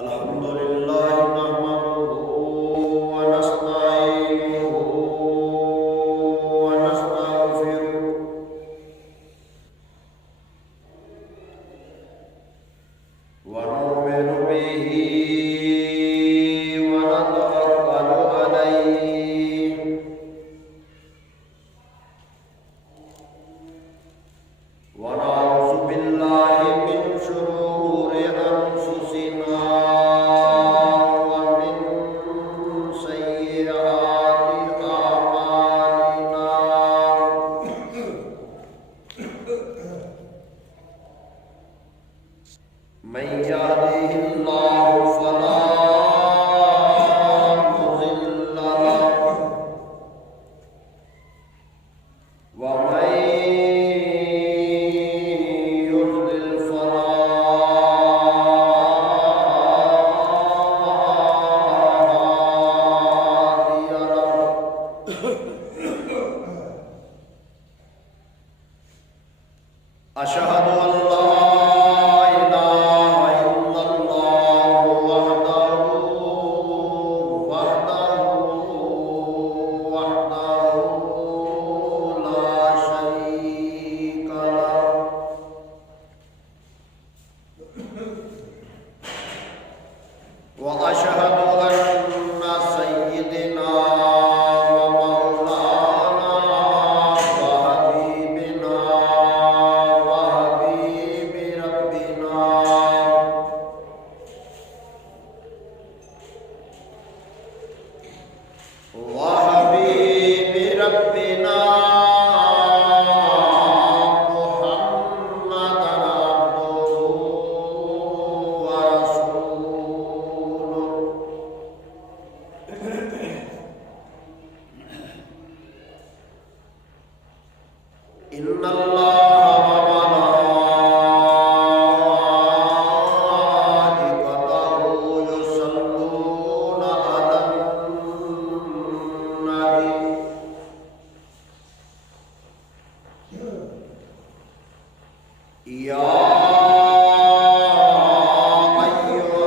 अल्हम्दुलिल्लाह नहमदुहु व नस्तईनुहु व नस्तगफिरुह व नु'मिनु बिही व नतवक्कलु अलैहि व नऊज़ु बिल्लाहि मिन शुरूरि अंफुसिना व मिन सय्यिआति अमालिना मन यहदिहिल्लाहु फला मुज़िल्ल लहु व मन युज़्लिल फला हादिय लहु। अशहदु अन ला इलाहा इल्लल्लाहु वहदहु ला शरीक लहु व अशहदु अन्ना सय्यिदना व मौलाना व हबीबना व हबीबि रब्बिना व हबीबि रब्बिना मुहम्मदन अब्दुहु व रसूलुहु। इन्नल्लाहा व मलाइकतहु युसल्लूना अलन नबी या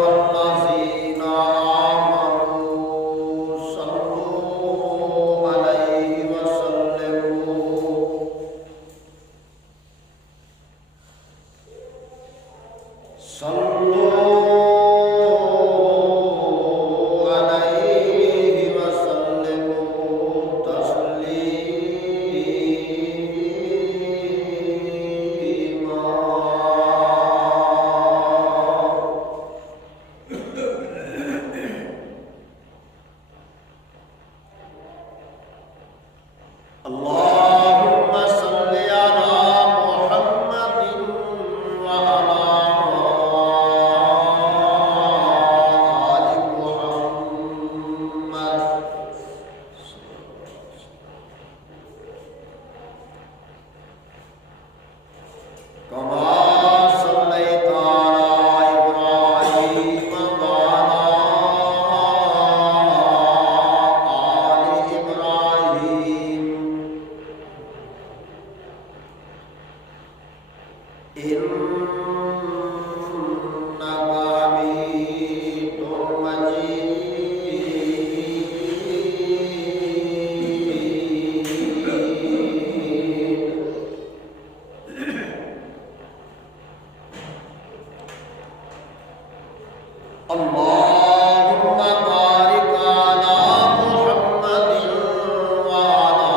अय्युहल्लज़ीना आमनू सल्लू अलैहि व सल्लिमू सल्लू अलैहि व सल्लिमू तस्लीमा। अल्लाहुम्मा सल्लि अला मुहम्मदिन व अला आलि मुहम्मद कमा सल्लैता अला इब्राहीम व अला आलि इब्राहीम इन्नका हमीदुम मजीद। अल्लाहुम्मा बारिक अला मुहम्मदिन व अला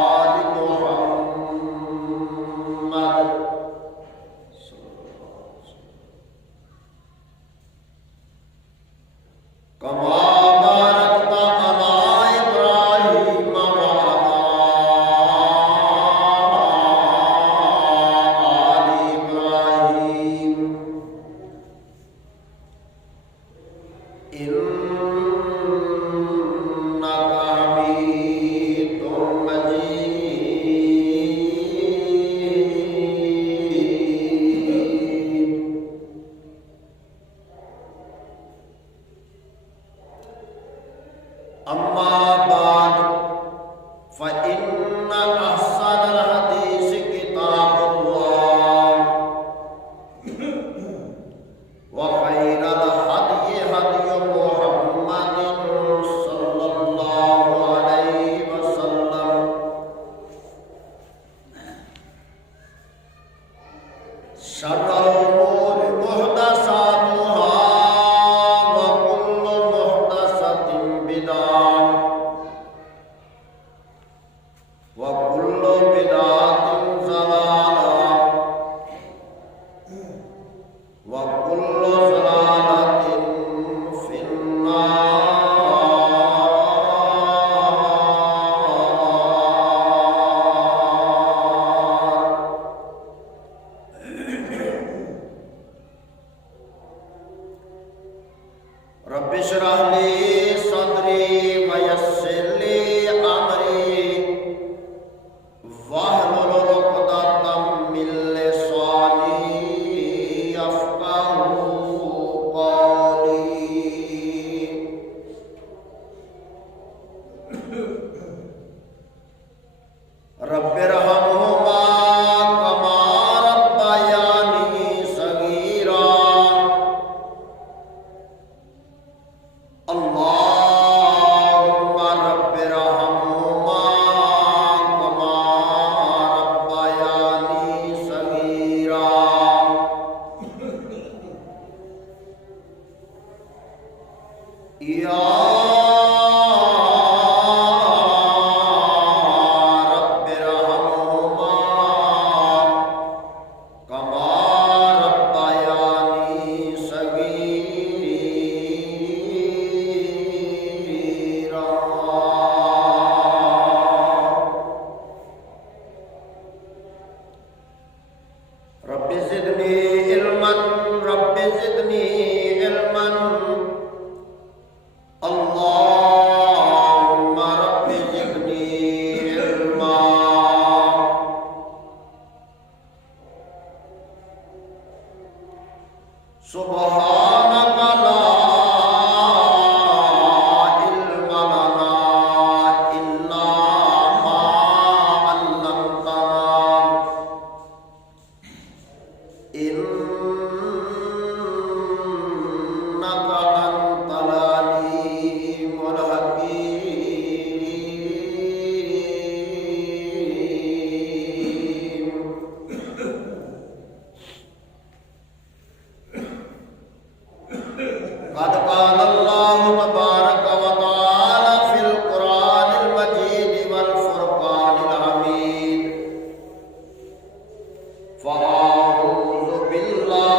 आलि मुहम्मद कमा बारकता अला इब्राहीम व अला आलि इब्राहीम शर्रुल उमूरि मुहदसातुहा व कुल्लु मुहदसतिन बिदअह व कुल्लु बिदअतिन ज़लालह व कुल्लु ज़लालतिन फिन्नार। रब्बि इश्रह ली सदरी व यस्सिर ली अमरी वहलुल उक़दतम मिन लिसानी यफ़क़हू क़ौली। रब्बिरहमहुमा कमा रब्बयानी सगीरा। अल्लाहुम्मा रब्बिरहमहुमा कमा रब्बयानी सगीरा। या रब्बिरहमहुमा कमा रब्बयानी सगीरा। Rabbi ज़िदनी इल्मन rabbi ज़िदनी इल्मन। अल्लाहुम्मा रब्बि ज़िदनी इल्मा। सुब्हानक ला इल्म लना इल्ला मा अल्लमतना इन्नक अंतल अलीमुल हकीम। क़द क़ाल अल्लाहु तबारक व तआला फ़िल क़ुरानिल मजीद वल फ़ुरक़ानिल हमीद। फ़अऊज़ु बिल्लाहि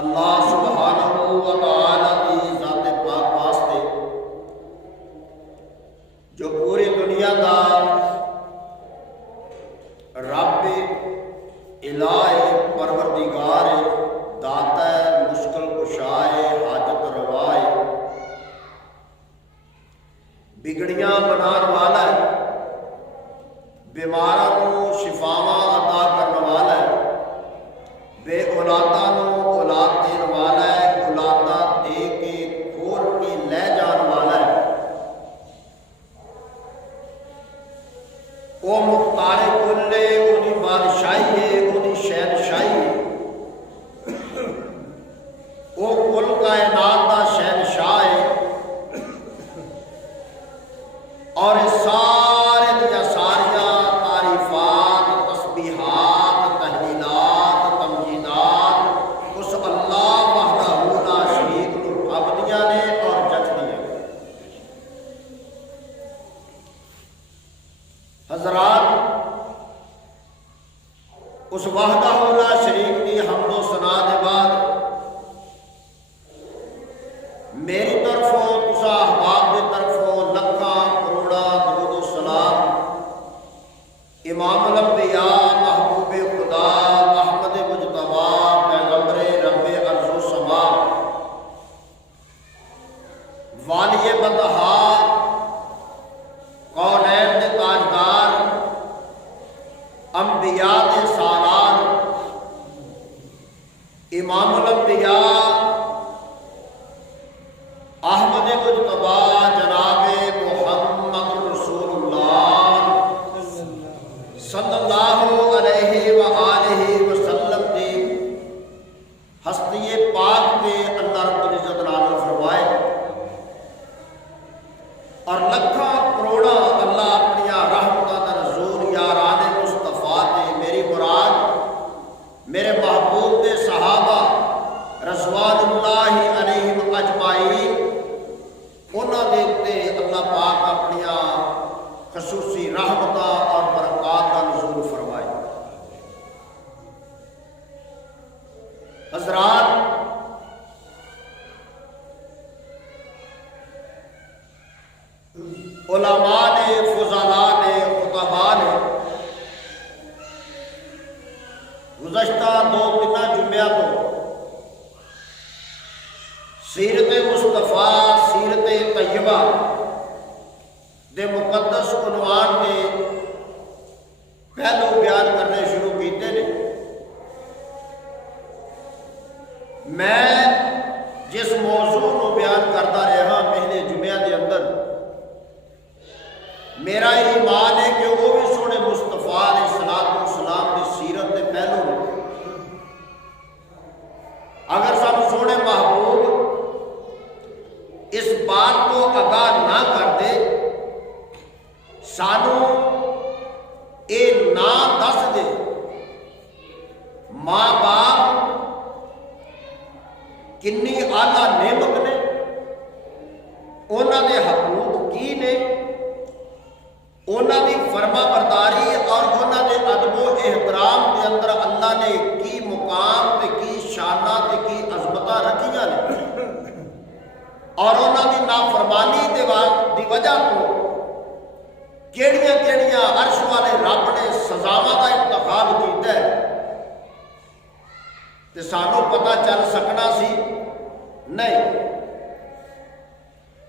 अल्लाह सुब्हानहू व तआला की ज़ात पाक वास्ते जो पूरी दुनिया का रब इलाहे परवरदिगार दाता मुश्किल कुशाए हाजत रवाए बिगड़ियां बनाने वाला है बीमारां को शिफावां अता करने वाला है बे औलादा को औलाद देने वाला है औलादा दे के खोल के ले जाने वाला है वो मुख्तारे कुल्ले उहदी बादशाही है उहदी शहनशाही है वो कुल कायनात का शहनशाह है और सारे दियां सारियां तारीफात तस्बीहात तहलीलात तमजीदात उस अल्लाह वहदहू ला शरीक नूं फबदियां ने और जचदियां ने। हज़रात उस वहदहू ला शरीक की हमदो सना दे बाद मेरी तरफों तुसा अहबाब की तरफों लखा करोड़ा दरूद सलाम इमामुल अंबिया महबूबे खुदा अहमद मुजतबा पैगंबरे रब्बे अर्ज़ो समा वालिए बदहा कौनैन दे ताजदार अंबिया दे सालार इमामुल अंबिया अहमद मुजतबा जनाबे मुहम्मद रसूलुल्लाह सल्लल्लाहु अलैहि व आलिहि वसल्लम दी हस्ती पाक के अल्लाह रब्बुल इज्जत नाज़िल फरमाए और लखा करोड़ा अल्लाह अपनी रहमतां दा नज़ूर याराने मुस्तफा ते मेरी मुराद मेरे महबूब दे सहाबा रज़वानुल्लाहि अलैहिम अजमाइन उन्होंने उत्ते अल्लाह पाक अपनिया खसूसी रहमत और बरक़ात का नज़ूल फरमाए। हज़रात उलमा ने फुज़ला ने खुतबा ने गुज़श्ता 2-3 जुम्मिया तो सीरत मुस्तफा सीरत तय्यबा दे मुकद्दस उनवान के पहलू बयान करने शुरू किए ने। मैं जिस मौजू को बयान करता रहा पहले जुम्मिया के अंदर मेरा ईमान है कि वो भी सोने मुस्तफा अलैहिस्सलाम की सीरत के पहलू ने। अगर सब सोने महबूब इस बात को आगाह ना कर दे सानू ये ना दस दे माँ बाप किन्नी आला नेमत ने उन्होंने हकूक की ने उन्होंने फरमा बरदारी और उन्होंने अदबो एहतराम के अंदर अल्लाह ने की मुकाम ते की शाना ते की अजमत रखिया ने और उन्होंने नाफरमानी की वजह को केड़ियां केड़ियां अर्श वाले रब ने सजावां का इंतखाब किया है ते सानू पता चल सकना सी नहीं।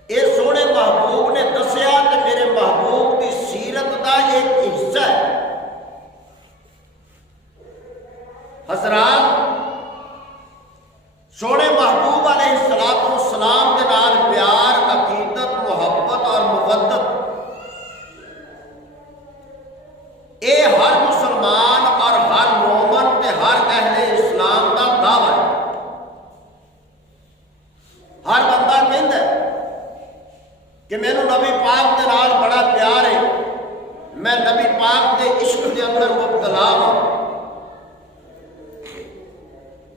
ये सोने महबूब ने दसिया कि मेरे महबूब की सीरत का एक हिस्सा है। हज़रात सोने महबूब अलैहिस्सलाम के नाल प्यार अकीदत मुहब्बत और मुवद्दत ये हर मुसलमान और हर मोमन ते हर अहले इस्लाम का दावा है। हर बंदा कहता है कि मैनू नबी पाक के नाल बड़ा प्यार है, मैं नबी पाक के इश्क के अंदर मुबतला हूं,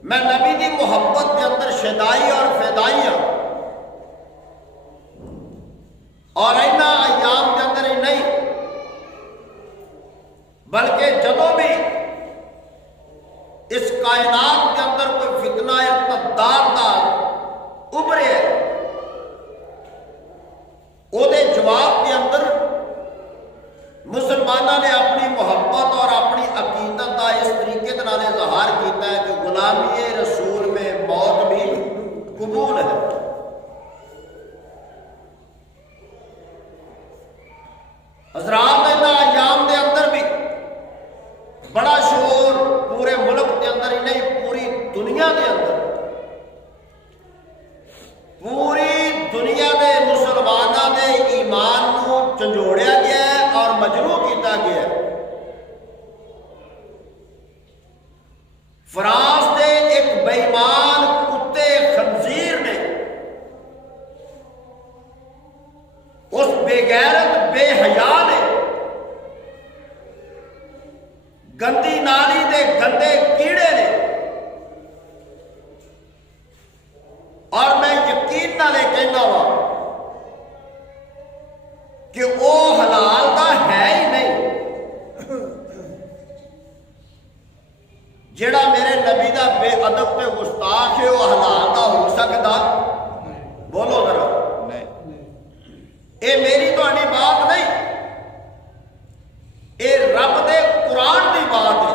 मैं नबी की मुहब्बत के अंदर शदाई और फैदाई हूं। और इन्ना अयाम के अंदर ही नहीं बल्कि जदों भी इस कायनात के अंदर कोई फितना या दुनिया के अंदर पूरी दुनिया के मुसलमानों के ईमान को झंझोड़िया गया है और मजरू किया गया है। फ्रांस के एक बेईमान कुत्ते खंजीर ने उस बेगैरत बेहया ने गंदी नाली के गंदे कीड़े ने, और मैं यकीन नाले कहना वा कि वो हलाल का है ही नहीं। जेड़ा मेरे नबी का बेअदब पे गुस्ताख है वो हलाल का हो सकता? बोलो जरा। ये मेरी तो बात नहीं, ये रब दे कुरान की बात है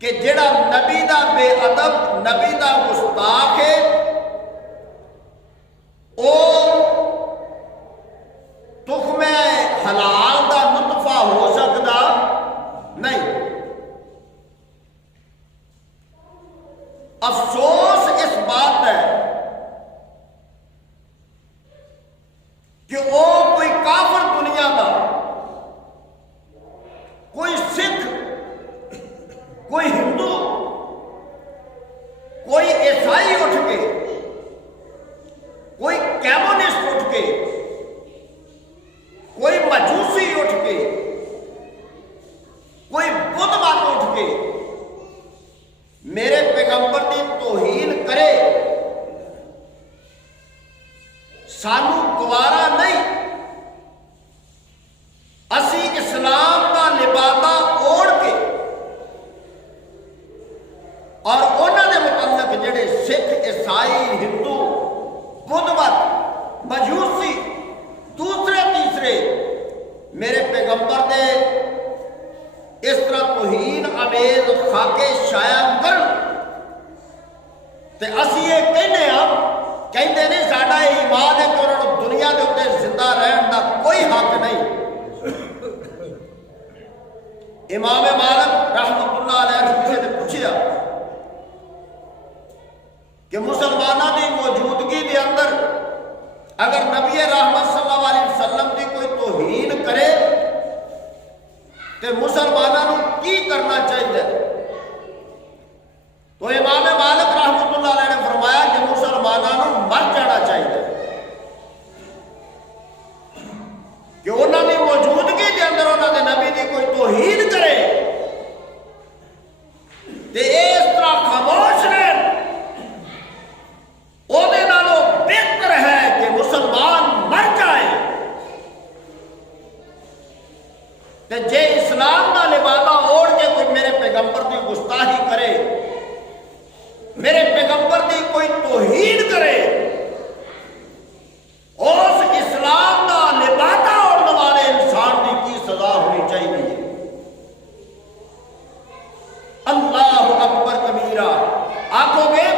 कि जेड़ा नबी का बेअदब नबी का गुस्ताख है वो तुख्मे हलाल का मुतफा हो सकता नहीं। अफसोस इस बात है कि वो कोई काफिर दुनिया का, कोई सिख, कोई हिंदू, कोई ईसाई उठ के, कोई कम्युनिस्ट उठ के, कोई मजूसी उठ के, कोई बुद्धवाद उठ के मेरे पैगंबर की तौहीन करे, सानू गवारा नहीं। असी इस्लाम का लिबासा ओढ़ के और उन्होंने मुतल्लक जेड़े सिख, ईसाई, हिंदू, बुद्धवाद, मजूसी, दूसरे तीसरे मेरे पैगंबर ने इस तरह तौहीन अमेज खाके शाया कर ते असी ये कहते नहीं साडा ईमान है कि उन्होंने दुनिया के उत्ते जिंदा रहने का कोई हक नहीं। इमाम मालिक रहमतुल्लाह अलैह किसी ने पूछा कि मुसलमानों की मौजूदगी के अंदर अगर नबी रहमत सल्लल्लाहु अलैहि वसल्लम की कोई तौहीन करे तो मुसलमानों को की करना चाहिए? तो इमाम मालिक रहमतुल्लाह अलैह ने फरमाया कि मुसलमानों को मर जाना चाहिए कि उन्होंने मौजूदगी के अंदर उन्होंने नबी की कोई तौहीन करे तो इस तरह खामोश रहे, ओदे नालों बेहतर है कि मुसलमान मर जाए। ते जे इस्लाम का लिबासा ओढ़ के कोई मेरे पैगंबर की गुस्ताही करे, मेरे पैगंबर की कोई तौहीन करे, उस इस्लाम का लिबासा ओढ़ने वाले इंसान की सजा होनी चाहिए। अल्लाहु अकबर कबीरा आखोगे,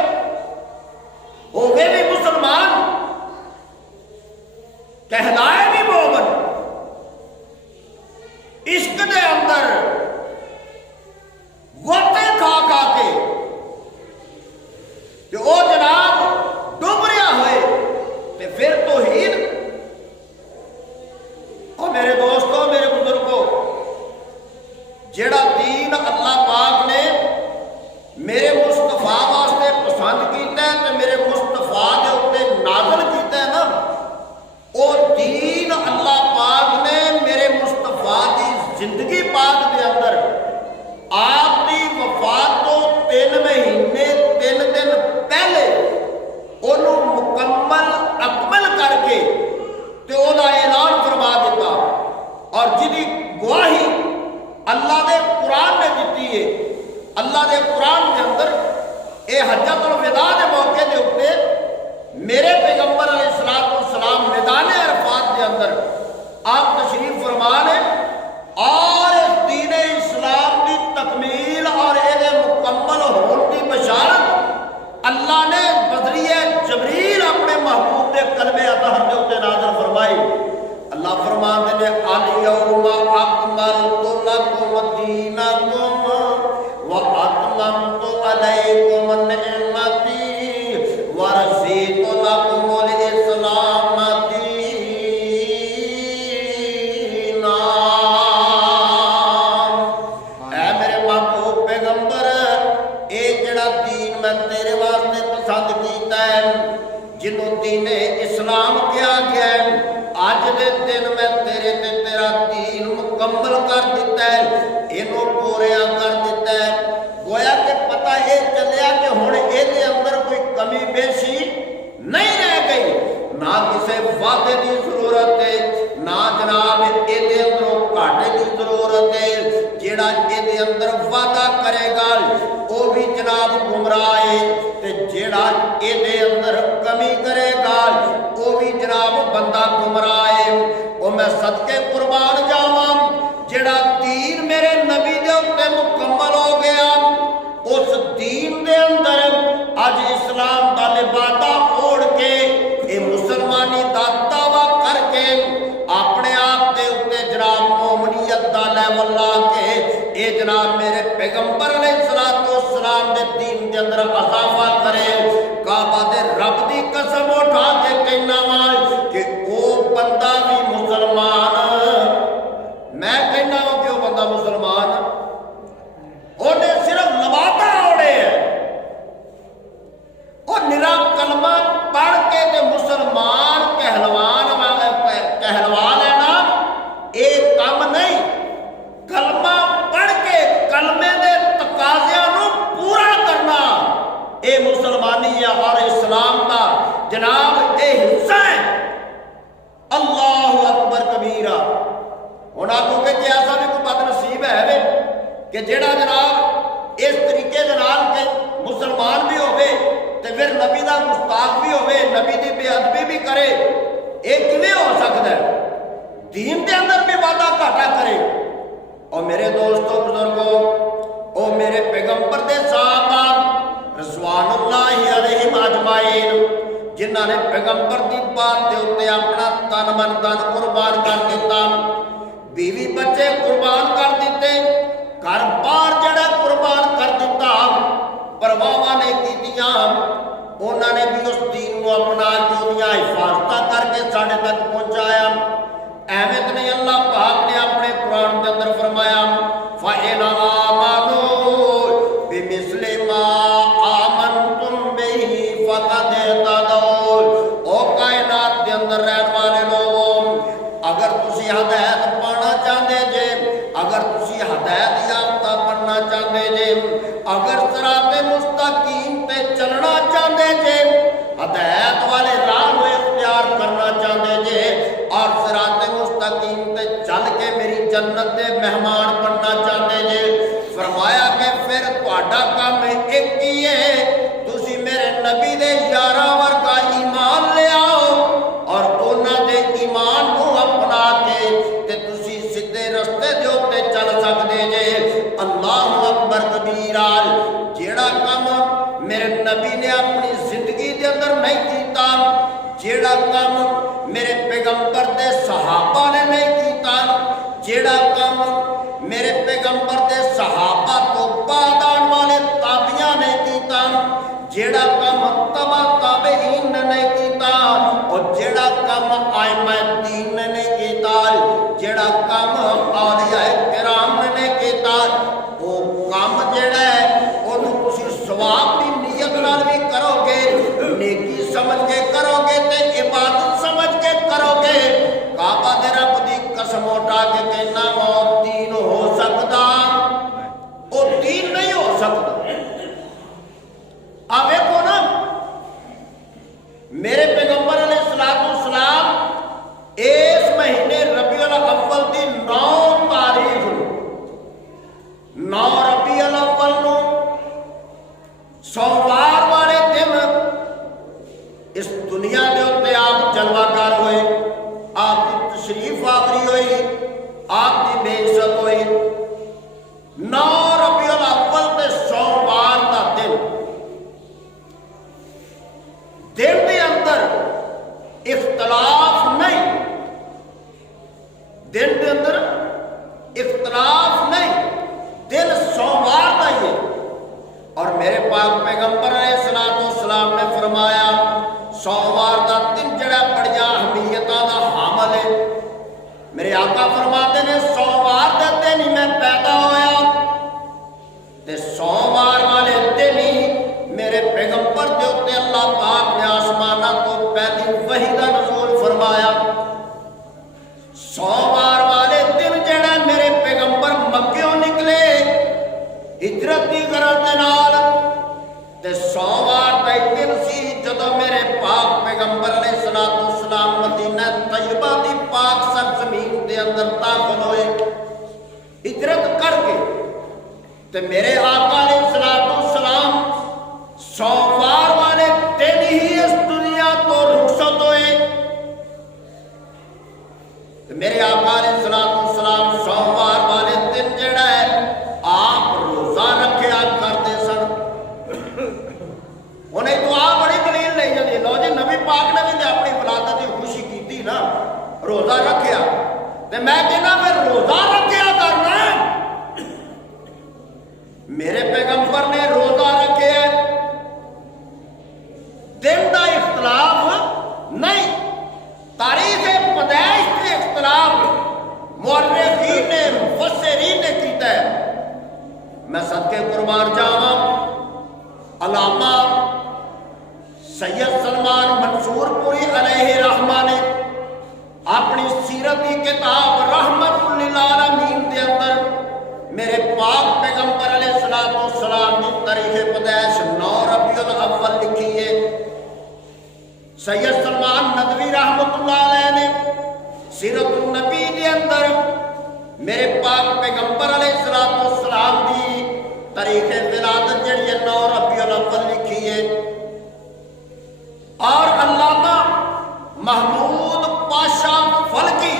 हो गए भी मुसलमान, कहलाए भी मोमन, इश्क के अंदर गोते खा खा के वो जनाब डूब रहा हुए तो फिर तौहीन। और मेरे दोस्तों, मेरे बुजुर्गों, जेड़ा दीन अल्लाह पाक ने मेरे मुस्तफा वास्ते पसंद किया है तो मेरे मुस्तफा के उत्ते नाज़िल किया है ना, वो दीन अल्लाह पाक ने मेरे मुस्तफा की जिंदगी पाक के अंदर आपकी वफात तो 3 महीने 3 दिन पहले उन्होंने मुकम्मल अकमल करके तो उहदा ऐलान फरमा दिता। और जिहदी गवाही अल्लाह के कुरान ने दी है, अल्लाह के कुरान के अंदर ये हज्जतुल विदा के मौके के उत्ते मेरे पैगंबर अलैहिस्सलाम मैदान अरफात के अंदर आप तशरीफ फरमा ने और इस दीन इस्लाम की तकमील और ये मुकम्मल होने की बशारत अल्लाह ने बजरिए जबरील अपने महबूब के कलबे अतहर के उत्ते नाज़िल फरमाई। अल्लाह फरमाते ने अल यौमा अकमलतु लकुम दीनकुम व अतममतु अलैकुम निअमती व रज़ीतु लकुमुल इस्लाम दीना। ऐ मेरे महबूब पैगंबर, ये जड़ा दीन मैं तेरे वास्ते पसंद किया है, जिन्हों दीने इस्लाम किया गया है, अज दे दिन मैं तेरे ते तेरा दीन मुकम्मल कर दिता है, इनू पूरा कर दिता है। गोया कि पता ये चलिया कि हुण इहदे अंदर कोई कमी बेशी नहीं रह गई, ना किसी वादे की जरूरत है, ना जनाब इहदे अंदरों घाटे की जरूरत है। जिहड़ा इहदे अंदर वादा करेगा वो भी जनाब गुमराह है, ते जिहड़ा इहदे अंदर कमी करेगा वो भी जनाब बंदा गुमराह है। वो मैं सदके कुर्बान जावां, जिहड़ा दीन मेरे नबी दे उत्ते मुकम्मल हो गया, उस दीन दे अंदर अज इस्लाम दा लिबासा ओढ़ के ये मुसलमानी दा दावा करके अपने आप दे उत्ते जनाब मोमनीयत दा लेवल ला के ये जनाब मेरे पैगंबर अलैहिस्सलाम दे दीन दे अंदर अज़ाफा करे। काबा दे रब दी कसम उठा के कहना वा कि ओ बंदा भी मुसलमान, मैं कहना वा कि वो बंदा मुसलमान, उन्हें सिर्फ लबाता ओढ़े है, और निरा कलमा पढ़ के ते मुसलमान कहलवा लेना एक काम नहीं। कलमा पढ़ के कलमे दे तकाज़ियां नूं पूरा करना ये मुसलमानी है और इस्लाम का जनाब ये हिस्सा है। अल्लाहु अकबर कबीरा। हुण आखोगे कि ऐसा भी कोई बदनसीब है वे कि जेड़ा जनाब इस तरीके दे नाल के मुसलमान भी होवे ते फिर नबी दा गुस्ताख भी होवे, नबी दी बेअदबी भी करे, ये किवें हो सकता है? दीन के अंदर भी वादा घाटा करे। और मेरे दोस्तों बुजुर्गों, ओ मेरे पैगंबर दे साहबा रिज़वानुल्लाहि अलैहिम अजमाइन, जिन्हां ने पैगंबर दी बात दे उत्ते अपना तन मन धन कुर्बान कर दिता, बीवी बच्चे कुर्बान कर दिते, घर बार जड़ा कुर्बान कर दिता, परवाहां ने कीतियां, उन्होंने भी उस दीन को अपना के उहदियां हिफाजतां करके साढ़े तक पहुंचाया। एवें तो नहीं, अल्लाह पाक ने अपने कुरान के अंदर फरमाया फ़इन आमनू बिमिस्लि मा आमनतुम बिही फ़क़द इहतदौ। ओ कायनात के अंदर रहने वाले लोगों, अगर तुसी हदायत पाना चाहते जे, अगर तुसी हदायत याफ्ता बनना चाहते जे, अगर सिराते मुस्तकीम पे चलना चाहते जे, हदायत वाले राह को इख्तियार करना चाहते जे, और सिराते मुस्तकीम पे चल के मेरी जन्नत के मेहमान बनना चाहते जे, फरमाया कि फिर तुहाडा काम एक ही है, तुसी मेरे नबी दे यारां वर्गा ईमान ले आओ और उन्हां दे ईमान को अपना के ते तुसी सीधे रस्ते दे उत्ते चल सकदे जे। अल्लाहु अकबर कबीरा। जेड़ा काम मेरे नबी ने अपनी जिंदगी के अंदर नहीं कीता, जेड़ा काम मेरे पैगंबर दे सहाबा ने नहीं कीता, जेड़ा काम मेरे पैगंबर दे सहाबा तो बाद आने वाले ताबियां ने कीता, जेड़ा काम तबा ताबईन ने नहीं कीता, और जेड़ा काम आइमा दीन ने नहीं कीता, जेड़ा काम औलिया किराम ने नहीं कीता, वो काम जेड़ा है ओनू तुसी सवाब दी नियत नाल भी करोगे, नेकी समझ के करोगे ते इबादत समझ के करोगे। काबा दे रब दी कसम उठा के कहना वो दीन हो सकता, वो दीन नहीं हो सकता। अब देखो ना, मेरे पैगंबर अलैहिस्सलाम इस महीने रबीउल अव्वल दी 9 तारीख 9 रबीउल अव्वल नूं सोमवार वाले दिन इस दुनिया के उत्ते आप जलवाकार हुए, आपकी तशरीफ आवरी हुई, आपकी बेइज्जत हुई। 9 रबीउल अव्वल ते सोमवार का दिन के अंदर इख्तलाफ नहीं, दिन के अंदर इख्तलाफ नहीं, दिन सोमवार का ही है। और मेरे पास पाक पैगंबर अलैहिस्सलाम ने फरमाया सोमवार का दिन जड़ा बड़िया अहमियत का हामल है। मेरे आका फरमाते ने सोमवार के दिन ही मैं पैदा होया ते सोमवार वाले दिन ही मेरे पैगंबर के उत्ते अल्लाह पाक ने आसमाना तो पहली वही का नज़ूल फरमाया। सोमवार वाले दिन जड़ा मेरे पैगंबर मक्कियों निकले हिजरत की गरज दे नाल ते सोमवार का दिन सी जदों मेरे पाक पैगंबर अलैहिस्सलाम मदीना तैयबा दी पाक सरजमीन के अंदर दाखिल होए हिजरत करके ते मेरे आका अलैहिस्सलाम सोमवार वाले दिन ही इस दुनिया तो रुखसत होए। मेरे आका अलैहिस्सलाम सोमवार वाले दिन जड़ा है आप रोजा रखा करते सन। उन्हें तो आ बड़ी दलील नहीं जाती। लो जी नबी पाक ने भी अपनी विलादत की खुशी की ना, रोजा रखा ते मैं कहना फिर रोजा रखा करना। मेरे पैगंबर ने रोजा रखे दिन का इख्तलाफ नहीं, तारीख पैदाइश के इख्तलाफ मुअर्रिखीन ने मुफस्सिरीन ने किया है। मैं सदके कुर्बान जावा अल्लामा सैयद सलमान मंसूरपुरी अलैहि रहमा ने अपनी सीरत की किताब रहमतुल लिल आलमीन के अंदर मेरे पाक पैगंबर अलैहिस्सलाम की तारीख पैदाइश 9 रबीउल अव्वल लिखी है। सैयद सलमान नदवी रहमतुल्लाह अलैह ने सीरतुन नबी के अंदर मेरे पाक पैगंबर अलैहिस्सलाम की तारीख विलादत जी 9 रबीउल अव्वल लिखी है। और अल्लामा महमूद पाशा फलकी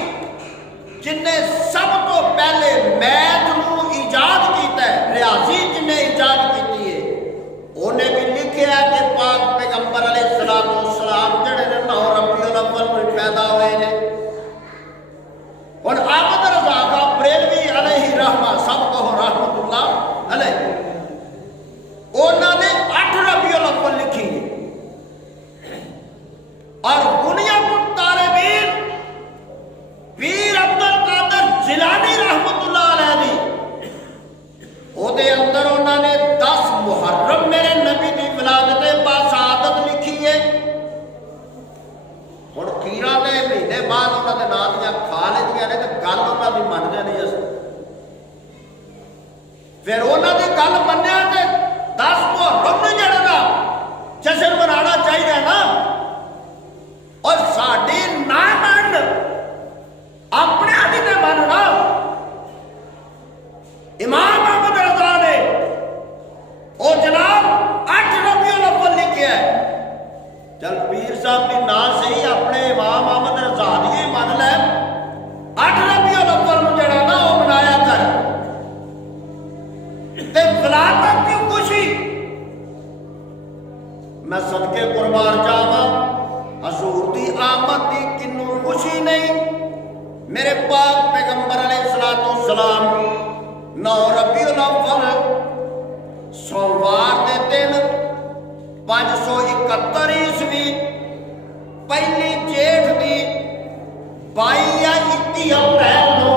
जिन्हें सब तो पहले मैथ को ईजाद किया है, रियाजी जिन्हें ईजाद की है, उन्हें भी लिखा है कि पाक पैगंबर अलैहिस्सलाम जड़े 9 रबीउल अव्वल में पैदा हुए ने। और आमद रज़ा का बरेलवी अलैहि रहमा सब कहो रहमतुल्लाह अलैह, उन्होंने 8 रबीउल अव्वल लिखी है। और बुनियादुत तालिबीन पीर अब्दुल कादिर जिलानी रहमतुल्लाह अलैह ओदे अंदर उन्होंने 10 मुहर्रम मेरे नबी की विलादत बाशहादत लिखी है। हुण खीरा के महीने बाद उन्होंने नाम दियां खा लेंदियां ने ते गल उन्होंने मनदे नहीं अस। फिर उन्होंने गल मन्निया ते 10 मुहर्रम ने जड़ा जश्न मनाना चाहिए ना। और साड़ी ना मन अपने भी तो मनना। इमाम अहमद रज़ा ने ओ जनाब 8 रबीउल अव्वल लिखे है। चल पीर साहब की ना सही अपने इमाम अहमद रज़ा दी मन ले 8 रबीउल अव्वल में जड़ा ना वो मनाया कर ते विलादत की खुशी। मैं सदके कुर्बान जावा हजूर दी आमद की किन्नू खुशी नहीं। मेरे पाक पैगंबर अलैहिस्सलाम 9 रबीउल अव्वल सोमवार के दिन 571 ईस्वी पहली जेठ की 22 या 21 अप्रैल को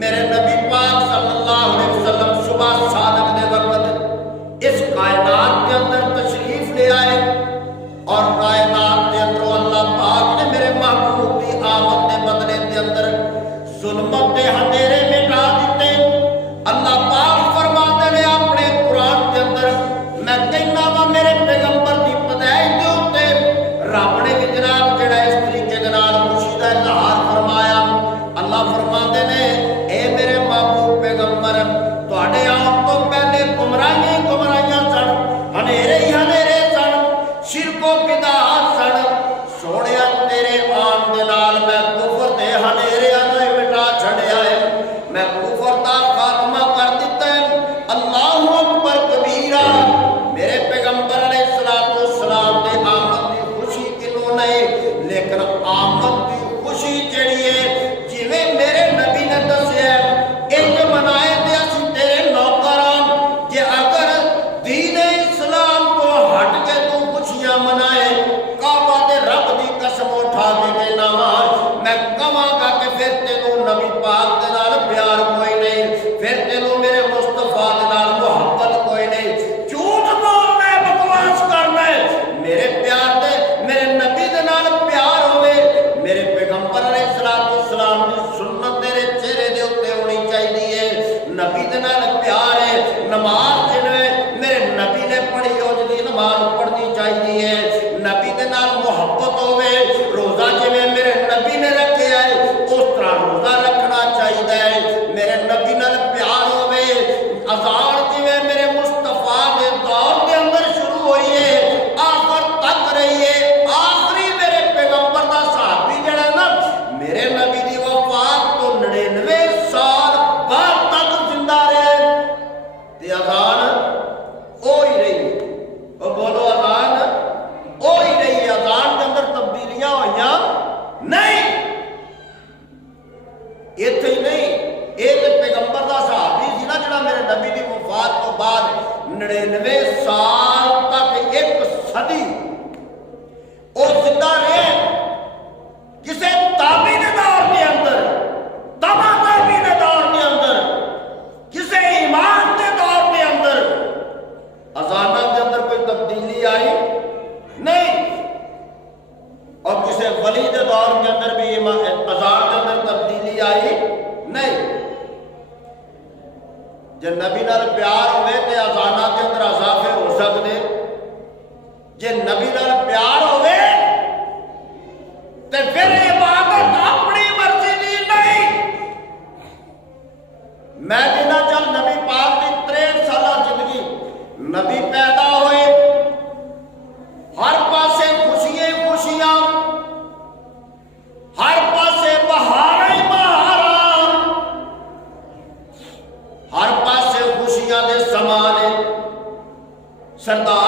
मेरे नबी पाक सल्लल्लाहु अलैहि वसल्लम सुबह सादक के वक्त इस कायनात के अंदर तशरीफ ले आए। और कायनात के अंदर अल्लाह पाक ने मेरे महबूब की आमद के बदले के अंदर जुल्मत के अंधेरे मिटा दिते। अल्लाह पाक फरमाते ने अपने कुरान के अंदर, मैं कहना वा मेरे पैगंबर की पैदाइश के उत्ते रब ने भी जनाब जड़ा इस तरीके के नाल खुशी का इजहार फरमाया।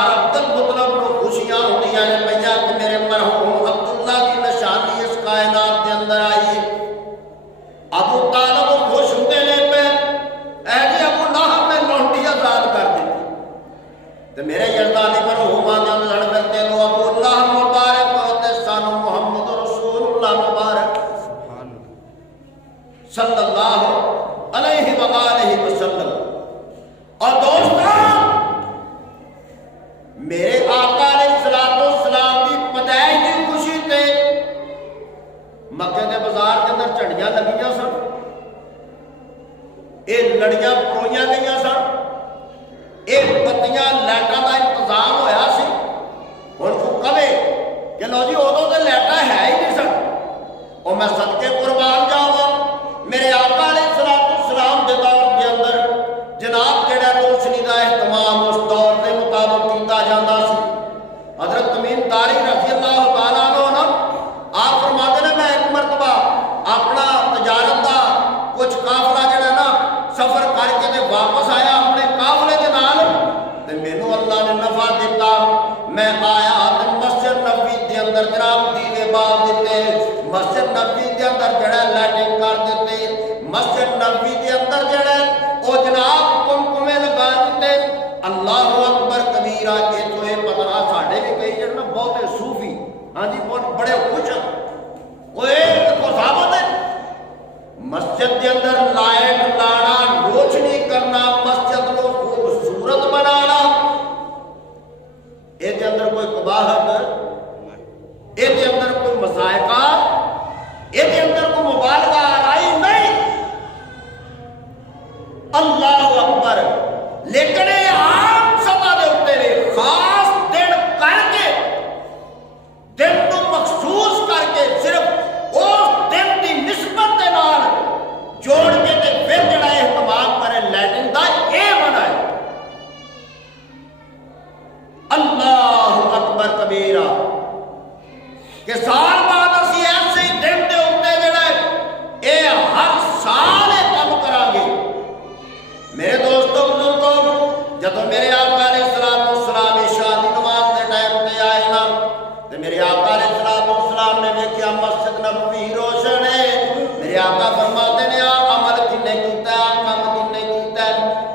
सरकार अब्दुल मुतलब को खुशियां होंदियां ने पईयां कि मेरे मरहूम अब्दुल्ला की निशानी इस कायनात के अंदर आई। अबू तालिब खुश होंदे ने पे ऐ जी अबू लहब ने लौंडी आजाद कर दी ते मेरे यजदानी मरहूम आदम लड़ करते लो अबू लहब मुबारक होते सानू मुहम्मद रसूलुल्लाह मुबारक सल्लल्लाहु अलैहि वसल्लम। और दोस्तों मेरे आका अलैहिस्सलाम की पैदाइश की खुशी ते मक्के के बाजार के अंदर झंडियां लगियां सन, ये लड़ियां परोईयां गई सन, ये बत्तियां लाइटां का इंतजाम होया सी। हुण तू कहे कि लो जी उदों तो लाइटां है ही नहीं सन, और मैं सदके कुर्बान जावां मेरे आका अलैहिस्सलाम के दौर के अंदर जनाब जेड़ा रोशनी का एहतमाम उस दौर के मुताबिक किया जाता सी। हजरत तमीम तारी रज़ी अल्लाह तआला अन्हु ना आप फरमाते ने मैं एक मरतबा अपना तजारत का कुछ काफला जेड़ा ना सफर करके ते वापस आया अपने काफले के नाल ते मैनू अल्लाह ने नफा दिता। मैं आया ते मस्जिद नबवी के अंदर जनाब दीवे बाल दिते, मस्जिद नबवी के अंदर जेड़ा लाइटिंग कर दिते, मस्जिद नबवी के अंदर जेड़ा ओ जनाब कुमकुमे लगा दिते। अल्लाह अकबर कबीरा। इतों ये पता साढ़े भी कई जन ना बहुते सूफी हाँ जी बहुत बड़े खुश को साबत है मस्जिद के अंदर लाइट लाना, रोशनी करना, मस्जिद को खूबसूरत बनाना, ये अंदर कोई कबाहत, ये अंदर कोई मसायका, ये अंदर कोई मुबालगा आई नहीं। अल्लाह अकबर। लेकिन ये आम सभा के उत्ते खास दिन करके दिन को मखसूस करके सिर्फ उस दिन की निस्बत के नाल जोड़ के ते फिर जड़ा एहतमाम करे लैटिन का यह बना है। अल्लाह अकबर कबीरा कि साल बाद असी ऐसे ही दिन के उत्ते जड़ा ये हर साल काम करांगे। मेरे दोस्तों बुजुर्गों जदों मेरे आका अलैहिस्सलाम शादी नमाज के टाइम पे आए ना तो मेरे आका अलैहिस्सलाम ने देखा मस्जिद नबवी रोशन है। मेरे आका फरमाते ने अमल किन्ने कीता, काम किन्ने कीता।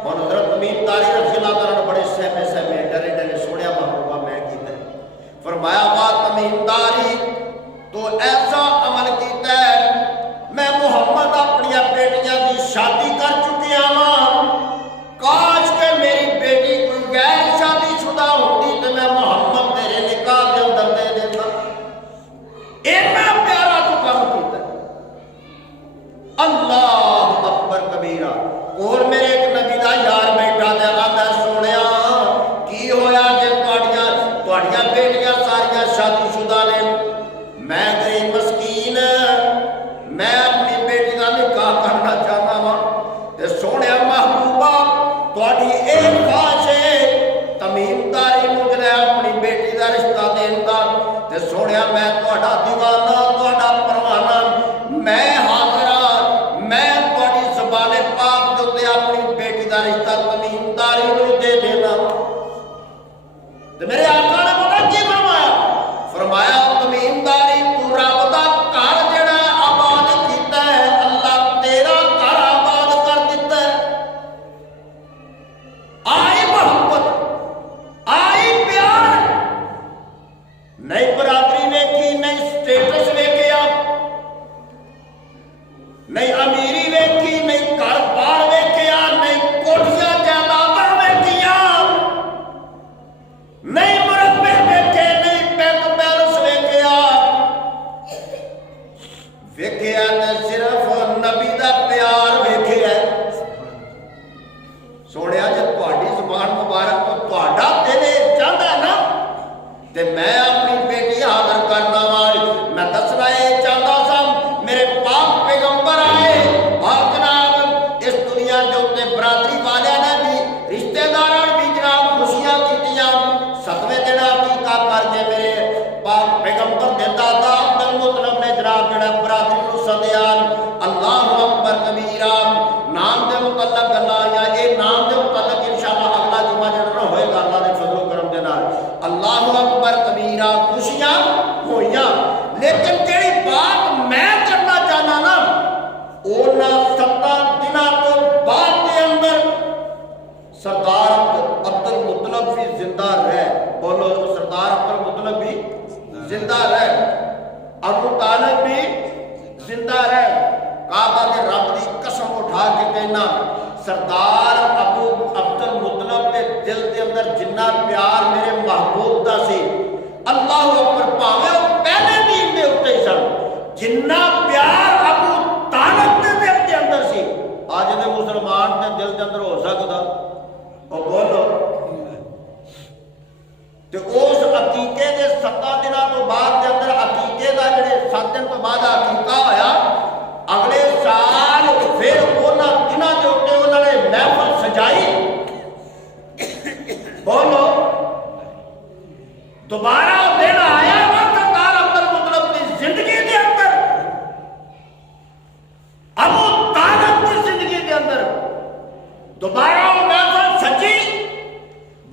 हुण हज़रत तमीम तारी रज़ी अल्लाह तआला बड़े सहमे सहमे डरे डरे सोहणिया महबूबा मैं कीता। फरमाया वाह तमीम तारी तो ऐसा अमल कीता मैं मुहम्मद अपनी बेटियां की शादी कर चुकिया वां। काश के मेरी बेटी कोई गैर शादीशुदा होती तो मैं मोहम्मद तेरे निकाह के अंदर दे देता। इतना प्यारा तो काम किया। अल्लाह अकबर कबीरा। और मेरे एक नबी का यार बैठा ते आंदा सोहणिया की होया जे तुहाड़ियां बेटियां सारियां शादीशुदा ने, मैं गरीब मस्कीन मैं अपनी बेटी का निकाह करना चाहता वां ते सोहणिया महबूबा तुहाडी ए ख्वाहिश है तमीम तारी नूं जड़ा अपनी बेटी का रिश्ता देण दा ते सोहणिया मैं तुहाडा दीवाना तुहाडा परवाना मैं हाज़िर हां। मैं तुहाडी ज़बाने पाक दे उत्ते अपनी बेटी का रिश्ता तमीम तारी नूं दे देना। ते मेरे आका ने पता की फरमाया? फरमाया तमीम तारी तू रब दा घर जड़ा आबाद कीता है अल्लाह तेरा घर आबाद कर दिता है। आई मोहब्बत, आई प्यार, नहीं बरादरी वेखी, नहीं स्टेटस वेखिया, नहीं अमीरी वेखी, नहीं घर बार वेखिया, नहीं कोठियां जायदादां वेखिया, नहीं मुरब्बे वेखे, नहीं बैंक बैलेंस वेखिया। वेखिया ते सिर्फ नबी दा प्यार वेखिया। सोहणिया जे तुहाडी ज़ुबान मुबारक तो तुहाडा दिल चाहता ना ते मैं अपनी बेटी हाज़िर करना वां। मैं दसना ये चाहता सा मेरे पाक पैगंबर आए और जनाब इस दुनिया के उत्ते बरादरी वाले ने भी रिश्तेदारां ने भी जनाब खुशियां कीतियां। 7वें दिन अकीका करके मेरे पाक पैगंबर दे दादा अब्दुल मुतलब ने जनाब जड़ा बरादरी नूं सदिया। अल्लाह अकबर कबीरा। नाम के मुतल्लक गल्लां या ये नाम के मुतल्लक इंशाअल्लाह अगला जुमा जड़ा होएगा अल्लाह दे फजल करम दे नाल सरदार अबू अब्दुल मुतलब के दिल के अंदर जिन्ना प्यार मेरे महबूब का सी, अल्लाह अकबर, भावे पहले दीन के उत्ते ही सन, जिन्ना प्यार अबू तालिब के दिल के अंदर सी, अज के मुसलमान के दिल के अंदर हो सकता? और बोलो, तो उस अकीके के 7 दिनों तो बाद के अंदर अकीके का जो 7 दिन तो बाद अकीका होया, अगले साल फिर उन्होंने दिनों के उत्ते उन्होंने महफल सजाई। बोलो, दोबारा दिन आया ना सरदार अब्दुल मुतलब की जिंदगी के अंदर, अबू तालिब की जिंदगी के अंदर दोबारा महफल सजी,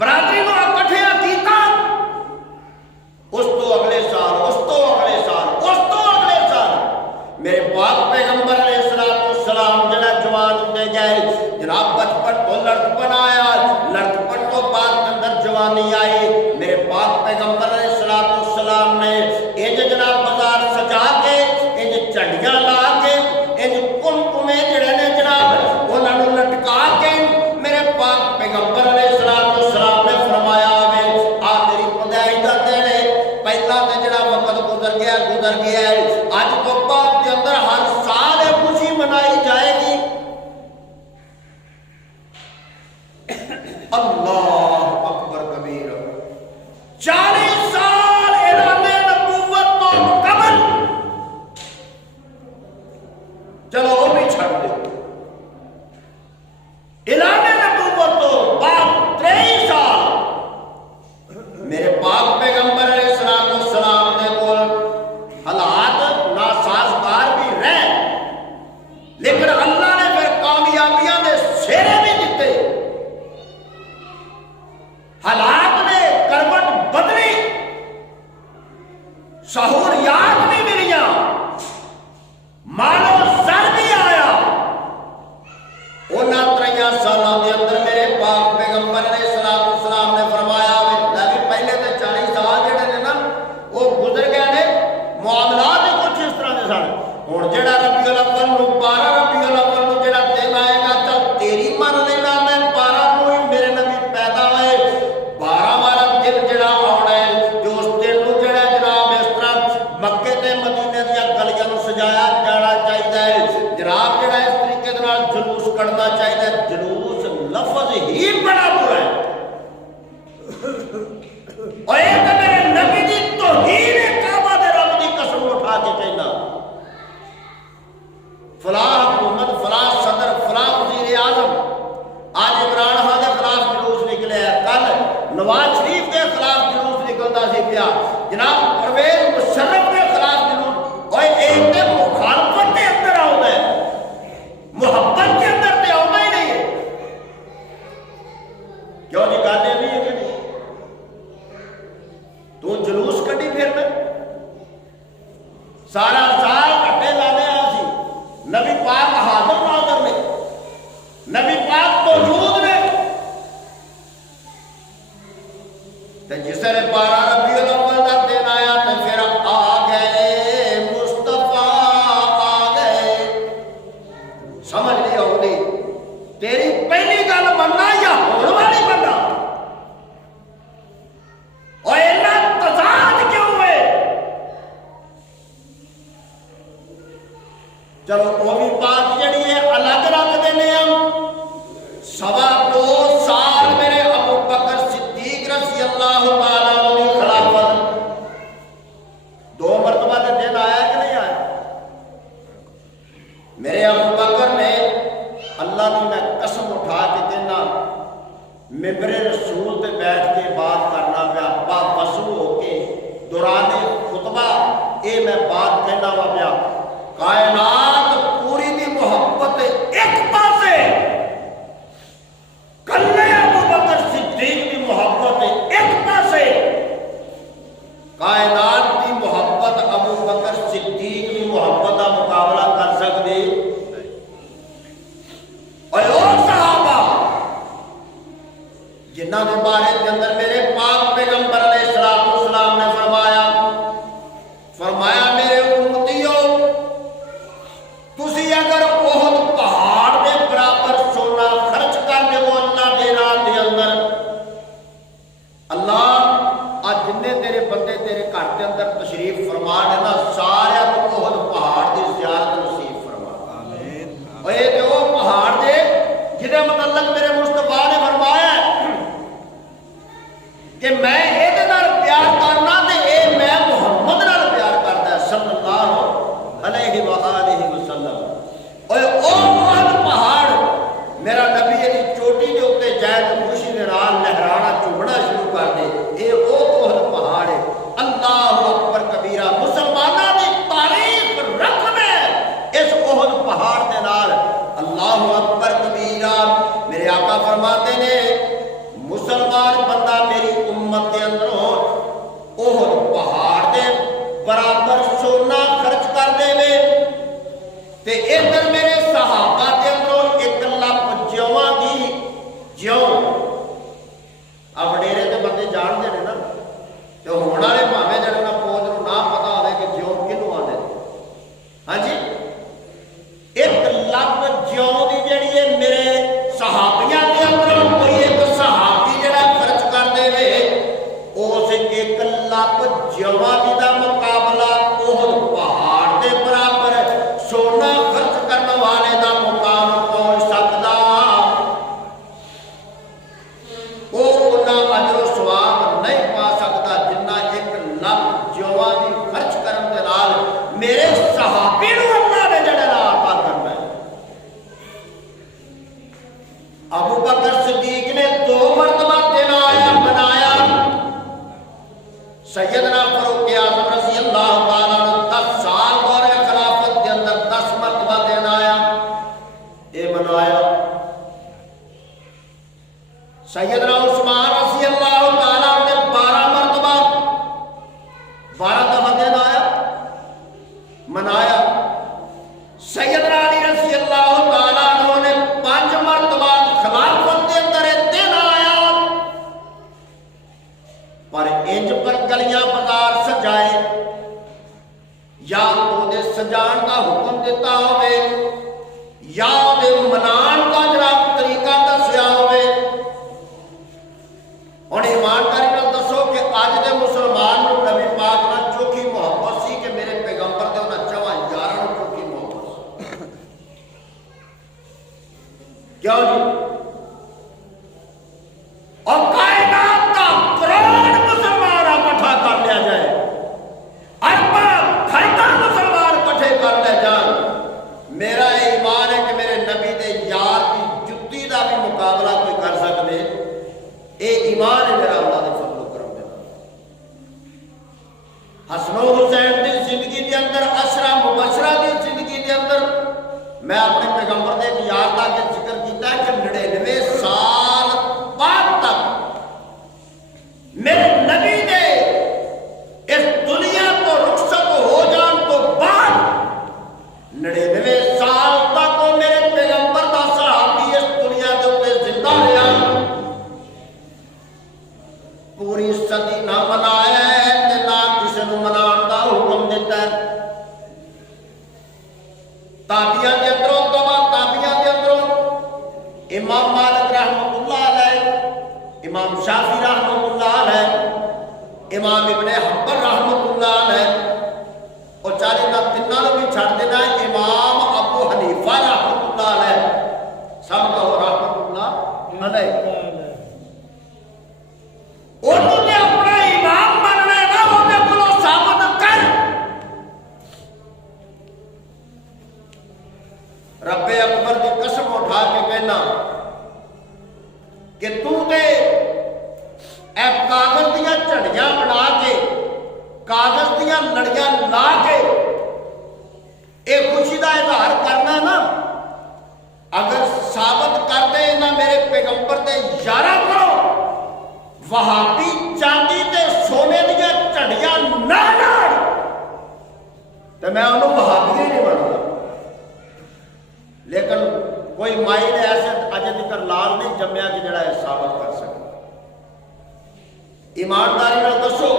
बरादरी को इकट्ठे कीता। उस तो अगले साल, उस तो अगले साल, उस तो अगले साल मेरे पाक पैगंबर अलैहिस्सलाम जरा जवान होते गए, जनाब बचपन तो लड़कपन आया, लड़कपन तो बाद अंदर जवानी आई। मेरे पाक पैगंबर अलैहिस्सलाम ने इंज जनाब बाजार सजा के, इंज झंडियां ला के, इंज कुमकुमे जड़े ने जनाब उन्होंने लटका के, मेरे पाक पैगंबर अलैहिस्सलाम ने फरमाया वे आ तेरी पदाई का दिन है, पहला तो जरा वक्त गुजर गया अज तो बाद के अंदर हर साल खुशी मनाई जाएगी। अल्लाह अकबर कबीर। 40 साल ऐलाने नबूवत तो कबल, चलो वो भी छड़ दो, ऐलाने नबूवत तो बाद 23 साल मेरे पाक पैगंबर अलैहिस्सलाम ने बोल हालात नासाजगार भी रहे, लेकिन अल्लाह ने फिर कामयाबियां ने शेरे भी दिते, हालात ने करवट बदली, सहूलियात भी मिलिया, मालो सर भी आया। उन्होंने 3 सालों के अंदर मेरे पाक पैगंबर अलैहिस्सलाम ने फरमाया पहले तो 40 साल जेडे ने ना वो गुजर गए ने, मामलात ही कुछ इस तरह के सन। हुण जेड़ा रबीउल अव्वल नूं 12 रबीउल अव्वल नूं जेड़ा दिन आएगा, चल तेरी मन लेना मैं 12 नूं ही मेरे नबी पैदा होए, 12 वाला दिन जेड़ा आउणा है, जो उस दिन नूं जेड़ा जनाब इस तरह मक्के ते मदीने दी गलियां नूं सजाया जाना चाहिए है, जनाब जेड़ा इस तरीके दे नाल जुलूस कढना चाहिए। जुलूस लफ्ज ही बड़ा बुरा है, और एक मेरे नबी दी तौहीन काबा दे रब दी कसम उठा के कहना, फलां हुकूमत, फलां सदर, फलां वजीर आजम, आज इमरान खान के खिलाफ जुलूस निकले है, कल नवाज शरीफ के खिलाफ जुलूस निकलता सी पिया, जनाब परवेज मुशर्रफ के खिलाफ जुलूस, और एक ते मुखालफत के अंदर आउंदा है, मुहब्बत के अंदर ते आउंदा ही नहीं है। क्यों जी गल भी है कि नहीं? तू जुलूस कभी फिरना सारा साल घट्टे लाने आसी, नबी पाक हाजिर नाज़िर ने, नबी पाक मौजूद ने, तो जिस 12 रबीउल अव्वल का दिन आया तो फिर आ गए मुस्तफा, आ गए। समझ नहीं आती तेरी पहली गल मनना या होने वाली बनना, और इन्ना तजाद क्यों है? चलो वो भी बात जड़ी है अलग रख देने हम। 2.25 साल मेरे अबू बकर सिद्दीक रज़ी अल्लाह तआला अन्हु की खिलाफत, 2 मरतबा का दिन आया कि नहीं आया? मेरे अबू बकर ने, अल्लाह की मैं कसम उठा के कहना, मिंबरे रसूल पे बैठ के बात करना पाया, बावजू होके दौराने खुतबा ये मैं बात कहना वा पाया, कायनात पूरी दी मोहब्बत एक पासे, कल्ले अबू बकर सिद्दीक की मोहब्बत एक पासे, कायनात की मोहब्बत अबू बकर सिद्दीक की मोहब्बत का मुकाबला कर सकते? और सहाबा जिन्हों के बारे के अंदर मेरे पाक पैगंबर अलैहिस्सलाम ने फरमाया मेरे उम्मतियों, तुसी अगर ओहद पहाड़ के बराबर सोना मेरे घर के अंदर तशरीफ फरमा ने ना सारे ओहद पहाड़ की ज़ियारत नसीब फरमा। आमीन। और ये तो वो पहाड़ दे जिहदे मतलब मेरे मुस्तफा ने फरमाया कि मैं ਇਹਦੇ ਨਾਲ प्यार करना ते ये मैं मुहम्मद नाल प्यार करदा सल्लल्लाहु अलैहि वसल्लम। और ओ ओहद पहाड़ मेरा नबी दी चोटी के उत्ते जाए तो खुशी दे नाल लहराना चुभना शुरू कर दे। ये ओ ओहद पहाड़ है। अल्लाहु अकबर कबीरा मुसलमाना दी तारीफ रखने इस ओहद पहाड़ दे नाल। अल्लाहु अकबर कबीरा मेरे आका फरमाते ने मुसलमान बंदा मेरी उम्मत के अंदरों ओहद पहाड़ दे बराबर सोना खर्च कर देवे ते इधर मेरे सहाबा के अंदरों 1 लाख ज्यों की ज्यों आ वडेरे ते बंदे जानते हैं ना तो होने वाले भावे जड़े ना पौध को ना पता हो कि ज्यों किनू आते। हाँ जी 1 लाख ज्यों की जड़ी है मेरे सहाबिया के अंदरों कोई एक सहाबी जड़ा खर्च कर देवे उस 1 लाख ज्यों की दा मुकाबला ओहद पहाड़ के बराबर सोना खर्च करने वाले का मुकाम पहुंच सकता। वो उन्ना अजर सवाब नहीं पा सकता जिन्ना 1 लाख ज्यों की खर्च करने के नाल मेरे सहाबी नूं अल्लाह ने जड़ा अता करना है। अबू बकर सिद्दीक ने 2 मरतबा दिन आया बनाया। सैयदना फारूक आज़म रज़ी अल्लाह तआला ने 10 साल दौरे खिलाफत के अंदर 10 मरतबा दिन आया ये बनाया। सैयदना उस्मान रज़ी अल्लाह तआला ने 12 मरतबा 12 दफा दिन आया मनाया। सैयदना अली रज़ी अल्लाह तआला ने 5 मरतबा खिलाफत के अंदर दिन आया। पर इंज पर गलियां बाजार सजाए या उहदे सजान का हुक्म दिता होवे या उहदे मनान का जनाब तरीका दसिया होवे। और ईमानदारी नाल दसो कि अज दे मुसलमान नूं नबी पाक नाल चोखी मोहब्बत सी कि मेरे पैगंबर दे उन्हां 4 यारां नूं चोखी मोहब्बत क्यों जी। और कायनात का करोड़ मुसलमान इकट्ठा कर लिया जाए अरबा खैता मुसलमान इकट्ठे कर ले जान मेरा ईमान है कि मेरे नबी दे यार की जुत्ती का भी मुकाबला कोई कर सकते। ये ईमान है मेरा अल्लाह के फजल करम दे। हसन हुसैन की जिंदगी के अंदर अशरा मुबशरा की जिंदगी के अंदर मैं अपने पैगंबर के एक यार का जिक्र किया कि 99 साल बाद तक मेरे नबी ने इस दुनिया को रुखसत हो जान तो बाद 99 साल तक वो मेरे पैगंबर का सहाबी इस दुनिया के उत्ते जिंदा रहा। पूरी सदी ना मनाया है ते ना किसी को मनाने का हुक्म दिता है। ताबिया के अंदरों तो बाद ताबिया के अंदरों इमाम मालिक रहमतुल्लाह अलैह, इमाम शाफी रहमतुल्लाह अलैह, इमाम इब्ने हंबल रहमतुल्लाह अलैह और 40 का तिन्ना भी छड़ देना इमाम अबू हनीफा रहमतुल्लाह अलैह सब कहो रहमतुल्लाह अलैह। उन्होंने अपना इमाम मानना है ना उन्हें बोलो साबित कर। रब्बे अकबर की कसम उठा के कहना कि तू ते कागज दियां झड़ियां बना के कागज दियां लड़ियां ला के एक खुशी का इजहार करना ना अगर साबित कर दे ना मेरे पैगंबर के यारा करो वहाबी चांदी ते सोने दियां झड़ियां ना लाड़ तो मैं उन्होंने वहाबी ही नहीं बनता। लेकिन कोई माई ने ऐसे अजे तक लाल नहीं जमया कि जड़ा साबित कर सके। ईमानदारी नाल दसो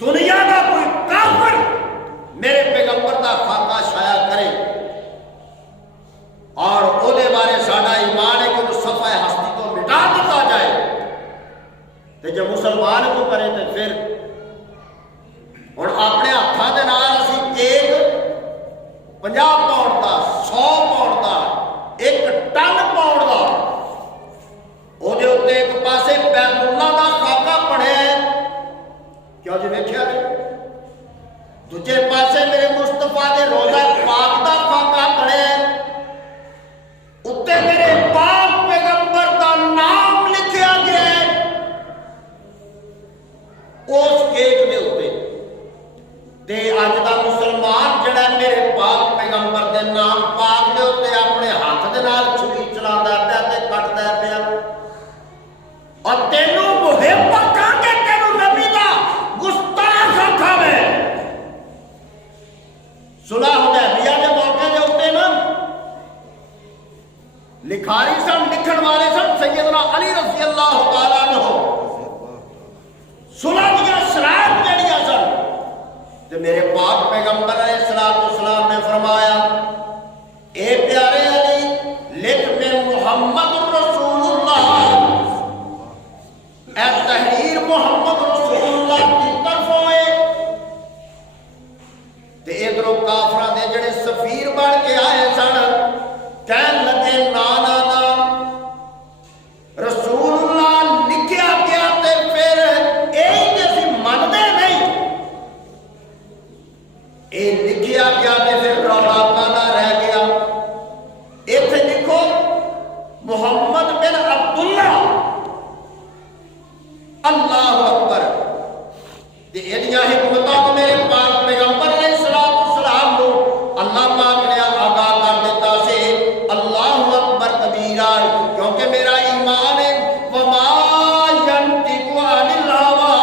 दुनिया का कोई काफिर मेरे पैगंबर का खाका छाया करे और ओदे बारे साडा ईमान है कि उस सफाए हस्ती तो मिटा दिता जाए तो जो मुसलमान को करे तो फिर हुण अपने हाथों के नाल असीं केक 50 पाउंड का 100 पाउंड का 1 टन पाउंड का ਉਹਦੇ ਉੱਤੇ एक पासे बैतुल्ला का खाका पढ़िया क्यों जी वेख्या नहीं दूजे पासे मेरे मुस्तफा के रोजा पाक का खाका पढ़िया उत्ते मेरे पाक पैगंबर का नाम लिखा गया है उस केक के उत्ते ते अज का मुसलमान जिहड़ा मेरे पाक पैगंबर के नाम पाक के उत्ते अपने हाथ के नाल छुरी चलाता पिया ते कटदा पिया और तेनू मुहिब काके तेनू नबी दा गुस्ताख खावे सुलह हुदैबिया के मौके के उत्ते ना लिखारी सन लिखण वाले सन सैयदना अली रज़ी अल्लाह तआला अन्हु सुलह दी शरात जड़ियां सन ते मेरे पाक पैगंबर अलैहिस्सलाम ने फरमाया ए प्यारे अली लिख में मुहम्मद रसूलुल्लाह तहरीर मुहम्मद रसूलुल्लाह की तरफों है ते इधरों काफरां दे जिहड़े सफीर बन के आए सन कहन लगे ना ना ना रसूलुल्लाह लिखिया गया ते फिर यही जे असीं मनदे नहीं ये लिखिया गया ते फिर रौला काला रह गया इत्थे लिखो मुहम्मद बिन अब्दुल्ला अल्लाह अकबर ते इहदियां हिकमतां को मेरे पाक पैगंबर अलैहिस्सलाम को अल्लाह पाक ने आगाह कर दिता से अल्लाह अकबर कबीरा क्योंकि मेरा ईमान है वमा यंतिकु अनिल हवा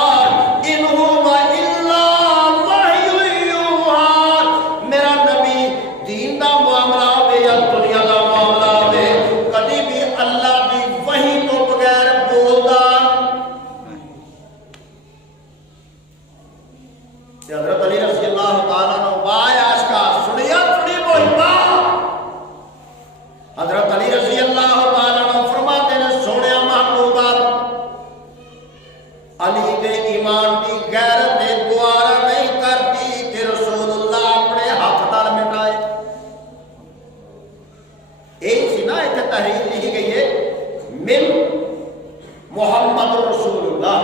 इन हुवा इल्ला वहयु युहा मेरा नबी दीन दा मामला होवे या दुनिया दा मामला होवे कभी भी अल्लाह दी वही तो बगैर बोलदा हज़रत अली रज़ी अल्लाह तआला अन्हु वाह आशिका सुनिया सुनी मोहिबा हज़रत अली रज़ी अल्लाह तआला अन्हु फरमाते हैं सोने महबूबा अली दे ईमान की गैरत दे गुआरा नहीं करती कि रसूलुल्लाह अपने हाथ नाल मिटाए यही सी ना इत्थे तहरीर लिखी गई है मिन मुहम्मद रसूलुल्लाह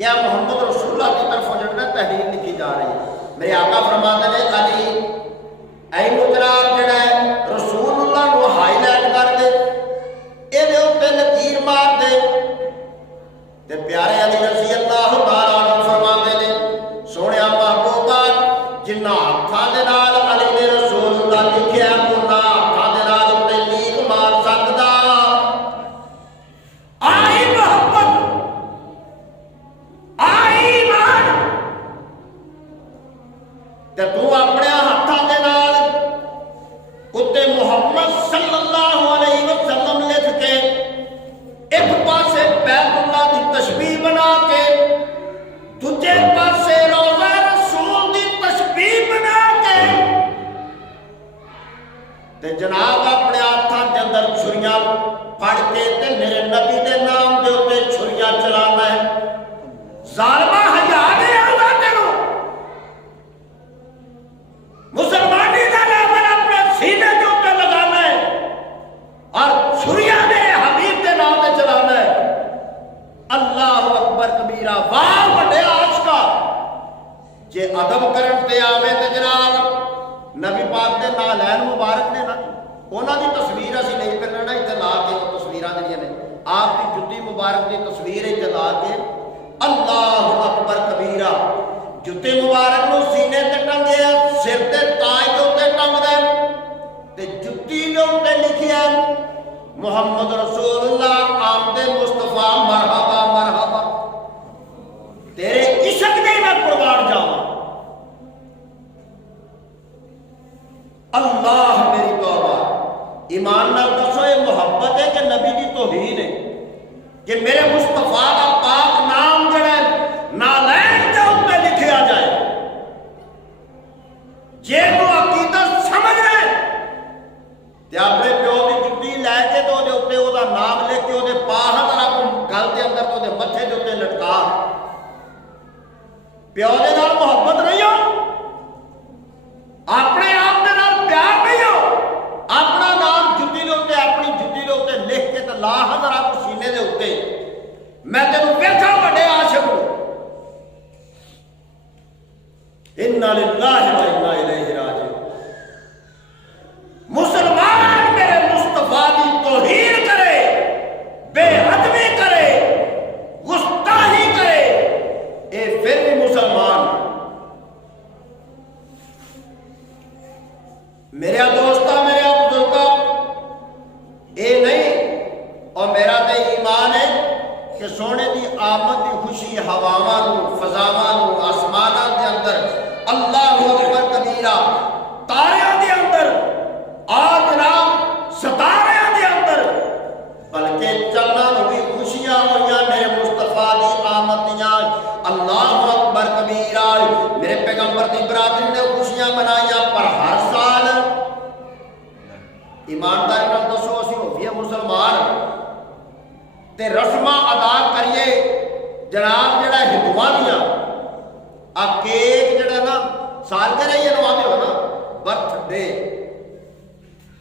क्या मोहम्मद रसूलुल्लाह की तरफ जो तहरीर लिखी जा रही है मेरे आका फरमाते हैं अली ऐ मुजराब जिहड़ा है रसूलुल्लाह को हाईलाइट कर दे इहदे उत्ते लकीर मार दे ते प्यारे अली रज़ी अल्लाह तआला अन्हु फरमाते ने सोहणिया महबूबा जिन्ना हत्थां दे नाल अली ने रसूलुल्लाह लिखिया उन्ना हत्थां दे नाल उत्ते लीक मार सकदा आई मोहब्बत ते तू अपने हाथों के नाल उत्ते मुहम्मद सल्लल्लाहु अलैहि वसल्लम लिख के एक पासे बैतुल्लाह की तस्बीह बना के दूजे पासे रोज़ा रसूल की तस्बीह बना के ते जनाब अपने हाथों के अंदर छुरियां फड़ के ते मेरे नबी के नाम के उत्ते छुरियां चलाना है जालिमा हज़ार मुसलमानी का नामन अपने सीने के ऊपर लगाना है और छुरिया ने हबीब के नाम पे चलाना है अल्लाह अकबर कबीरा वाह बड़े आशिका जे अदब करन ते आवे ते जनाब नबी पाक दे नालैन मुबारक ने ना उन्हां दी तस्वीर असीं नहीं करना इत्थे ला के वो तस्वीरां जिहड़ियां ने आप दी जुत्ती मुबारक दी तस्वीर इत्थे ला के अल्लाह अकबर कबीरा जुत्ते मुबारक नूं सीने ते टंगे सिर ते ताज दे उत्ते टंगदा ते जुत्ती दे उत्ते लिखिया मुहम्मद रसूलुल्लाह आमदे मुस्तफा मरहबा मरहबा तेरे इश्क दे मैं कुर्बान जावां अल्लाह मेरी तौबा ईमान नाल दसो ये मोहब्बत है कि नबी की तौहीन है कि मेरे मुस्तफा का पाक नाम जड़ा नालैन के उत्ते लिखिया जाए जे वो अकीदत समझ रहे ते अपने प्यो की जुत्ती लैके तो उत्ते नाम लिख के पा हज़ारा को गल के अंदर तो मत्थे के उत्ते प्यो के नाल मुहब्बत नहीं हो, अपने आप के नाल प्यार नहीं हो, अपना नाम जुत्ती के उत्ते अपनी जुत्ती के उत्ते लिख के तो ला हज़रा सीने के उत्ते, मैं तेनों वेखा बड़े आशिक हूं। इन्ना लिल्लाहि व इन्ना इलैहि राजिऊन। मुसलमान मेरे मुस्तफा की तौहीन करे, बेअदबी करे, गुस्ताखी करे, ये फिर भी मुसलमान। मेरे दोस्ता, मेरे बुजुर्गों, ये नहीं और मेरा तो ईमान है कि सोने की आमद की खुशी हवावां नूं, फजावां नूं, आसमानां दे अंदर अल्लाहु अकबर कबीरा, तारियां दे अंदर और जनाब सितारियां दे अंदर, बल्कि चलना भी खुशियां होइयां मेरे मुस्तफा दी आमद दियां। अल्लाहु अकबर कबीरा, मेरे पैगंबर दी बरादरी ने खुशियां मनाइयां। पर हर साल ईमानदारी नाल दसो असीं होइए मुसलमान ते रस्मां अदा करिए जनाब जेड़ा हिंदुआं दियां आ केक जेड़ा ना सालगिरह ही आंदे हो ना बर्थडे,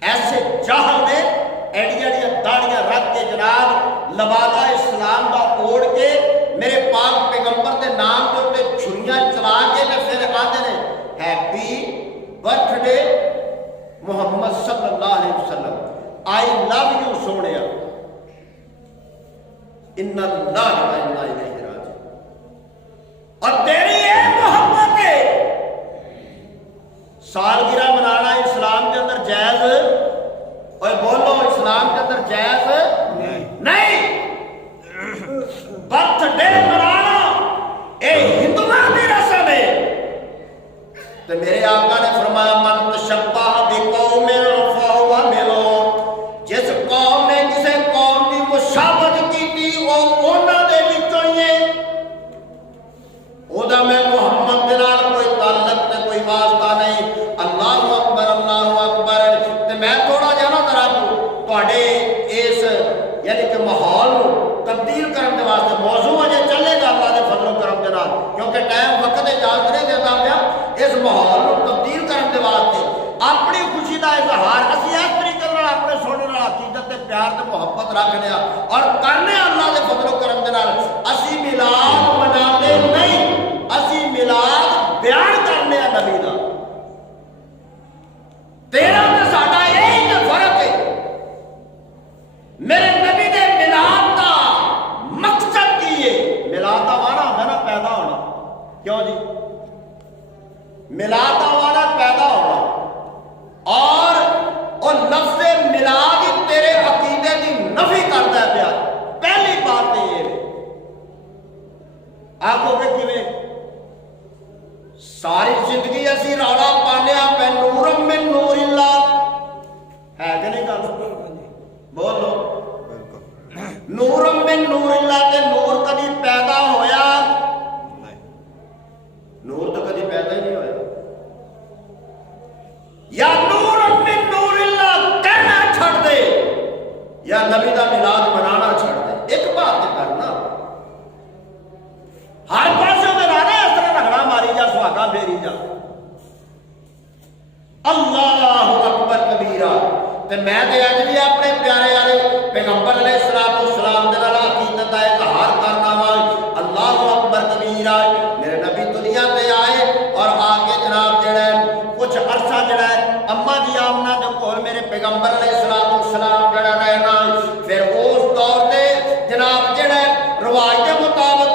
ऐसे जाहल ने एडियां एडियां दाड़ियां रख के जनाब लबादा इस्लाम का ओढ़ के मेरे पाक पैगंबर के नाम के उत्ते छुरियां चला के ते फिर आंदे ने हैप्पी बर्थडे मुहम्मद सल्लल्लाहु अलैहि वसल्लम, आई लव यू सोनिया। इन्ना लिल्लाहि व इन्ना इलैहि राजिऊन। और तेरी ये मोहब्बत है, सालगिरह मनाना इस्लाम के अंदर जायज, और बोलो इस्लाम के अंदर जायज नहीं। बर्थडे मनाना ये हिंदुओं की रस्म है। तो मेरे आका ने फरमाया मन तशब्बह बिकौमिन फहुव मिनहुम, जिस कौम ने किसी कौम की मुशाबहत की वो उन्हां दे विचों ही है। ओदा मैं मुहम्मद दे नाल कोई ताल्लुक ते कोई वास्ता नहीं। अल्लाहु अकबर, अल्लाहु अकबर। ते मैं थोड़ा जिहा ना जरा तुहाडे इस यानी कि माहौल नूं तब्दील करने वास्ते मौजू अजे चलेगा अल्लाह के फजलो करम के नाल, क्योंकि टाइम वक्त इजाजत नहीं देता पिया। इस माहौल को तब्दील करने वास्ते अपनी खुशी का इजहार असीं इस तरीके नाल अपने सोने नाल अकीदत ते प्यार ते मुहब्बत रखने और करने अल्लाह के फजलो करम के नाल। असीं मिलाद मनाते नहीं, असीं मिलाद बयान करने नबी दा। तेरा ते साडा यही ते फर्क है। मेरे नबी दे मिलाद दा मकसद की है? मिलाद दा माना होंदा ना पैदा होना, क्यों जी? मिलाद दा माना पैदा होना, और लफ्ज़े मिलाद ही तेरे अकीदे की नफी करता है प्यार। पहली बात तो ये आखोगे किवें? सारी जिंदगी असीं रौला पाने पे नूरम मिन नूरिल्लाह, है कि नहीं गल? बोलो नूरम मिन नूरिल्लाह। ते नूर कभी पैदा होया? नूर तो कभी पैदा ही नहीं होया। या नूरम मिन नूरिल्लाह कहना छड़ दे, या नबी दा मिलाद मनाना छड़ दे। एक बात ते करना, हर पासे में रहना इस तरह रगड़ा मारी जा, सुहागा फेरी जा। अल्लाहु अकबर कबीरा। ते मैं ते अज भी अपने प्यारे वाले पैगंबर अलैहिस्सलाम दे नाल अकीदत दा इजहार करना वा। अल्लाहु अकबर कबीरा। मेरे नबी दुनिया ते आए और आके जनाब जेड़ा कुछ अरसा जेड़ा अम्मा जी आमना दे कोल मेरे पैगंबर अलैहिस्सलाम जेड़ा रहना। फिर उस दौर ते जनाब जेड़ा रिवाज के मुताबिक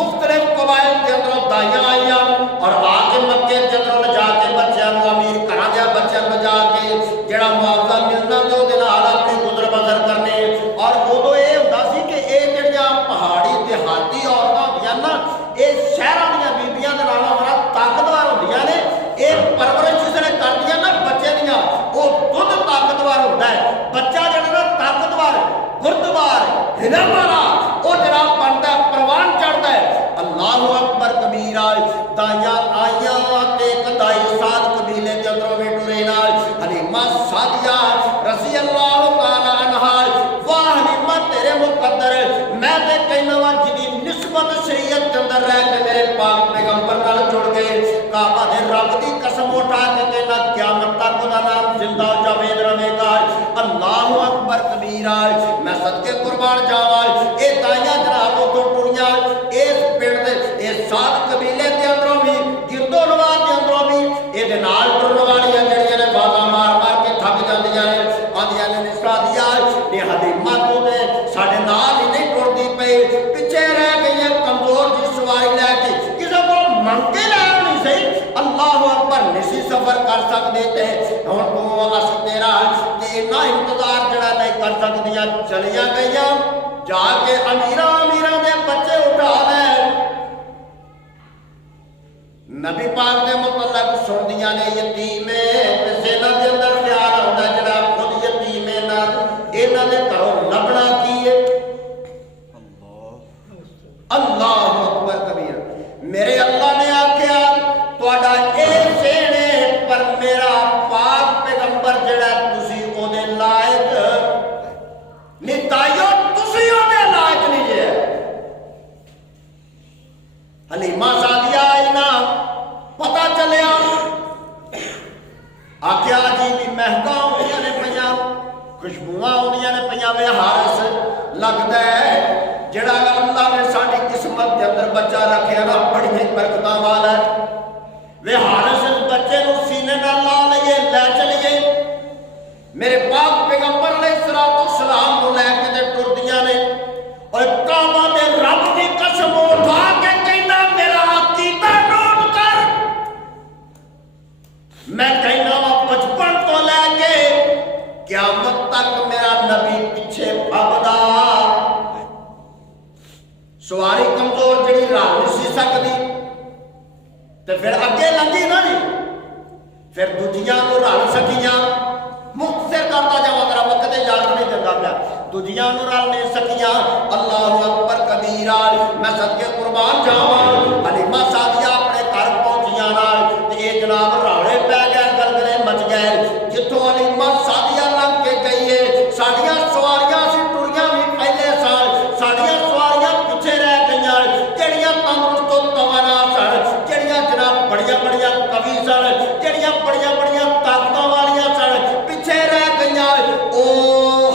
मुख्तलिफ कबाइल के अंदरों दाइयां आईयां और आके मक्के के अंदरों जाके बच्चों को अमीर घरां दे बच्चों को जाके जेड़ा मुआवजा मिलना तो उहदे नाल अपनी गुजर बसर करने। और उदों ये हुंदा सी कि ये जेहड़ियां पहाड़ी देहाती औरतां होंदियां ना, ये शहरां दीयां बीबियां दे नालों बड़ा ताकतवर होंदियां ने। ये परवरिश जिसने करदियां ना बच्चे दियां, वो दुध ताकतवर होंदा है। बच्चा जेहड़ा ना ताकतवर, गुरदवार, हिलम वाला वो जनाब बनता है, परवान चढ़ता है। अल्लाहु अकबर कबीरा। दाइयां आईयां ते कदाई साद कबीले के अंदरों में टुरे नाल हलीमा सादिया रज़ी अल्लाह तआला अन्हा। वाह हलीमा तेरे मुकद्दर, मैं ते कहना वा जिदी निस्बत शरीयत के अंदर रह के मेरे पाक पैगंबर नाल जुड़ गए। काबा दे रब दी कसम उठा के कहना क़यामत तक ओदा नाम जिंदा जावेद रहेगा। अल्लाहु अकबर कबीरा। मैं सदके कुर्बान जावां ए ताइयां जनाब तो टुरियां इस पिंड दे इस सात कबीले दे अंदरों भी गिरदो नवाज दे अंदरों भी ए नाल टुरन वालियां जड़ियां ने बाजा मार मार के थक जांदियां ने आंदियां ने निसरा दिया ने हलीमा तो दे साडे नाल ही नहीं टुरदी पई पिछे रह गई है कमजोर जी सवारी लैके किसी को मंग के लै नहीं सही। अल्लाह अकबर निसी सफर कर सकते थे हुण तू अस तेरा ते ना इंतजार जड़ा नहीं कर सकदियां चलियां गईयां जाके अमीरा अमीरा दे बच्चे उठा ले नबी पाक दे मुतल्लक सुनदियां ने यतीम ते सेना दे अंदर ख्याल आउंदा जड़ा खुद यतीम है ना इन्हां दे घरों लभना की है। अल्लाह अकबर कबीर। मेरे अल्लाह ने आख्या तुहाडा ए सेने पर मेरा पाक पैगंबर जड़ा तुसी ओदे लायक नितायो तुसी ओदे लायक नहीं जे। हलीमा सादिया आई ना पता चलिया आख्या जी भी महका आउंदियां ने पईयां खुशबुआं आउंदियां ने पईयां वे हारस लगदा है जड़ा अल्लाह ने साडी किस्मत के अंदर बच्चा रखिया ना बड़ी बरकतां वाला है। वे हारस बच्चे नूं सीने नाल ला लईए लै चलीए मेरे पाक पैगंबर अलैहिस्सलाम को लैके ते टुरदियां ने और काबा दे रब दी कसम उठा के कहना मेरा अकीदा नोट कर। मैं कहना वा बचपन तो लैके क़यामत तक मेरा नबी पिछे फबदा सवारी कमजोर जड़ी रल नहीं सी सकती ते फिर अगे लंघी ना जी फिर दूजियां नूं रल सकियां मुख्तसर करता जावां मेरा वक्त इजाजत नहीं दिंदा पिया दूजियां नूं रल नहीं सकियां। अल्लाहु अकबर कबीरा। मैं सदके कुर्बान जावां हलीमा सादिया अपने घर पहुंचियां नाल ते ये जनाब रौले पै गए गलगले मच गए जिथों हलीमा सादिया लंघ के गई है साडियां सवारियां सी टुरियां भी पहले साल साडियां सवारियां पिछे रह गईयां जड़ियां तंदुरुस्त तो तवाना सन जड़ियां जनाब बड़ियां बड़ियां कवि सन जड़ियां बड़ियां बड़ियां ताकतां वालियां सन पिछे रह गईयां। ओ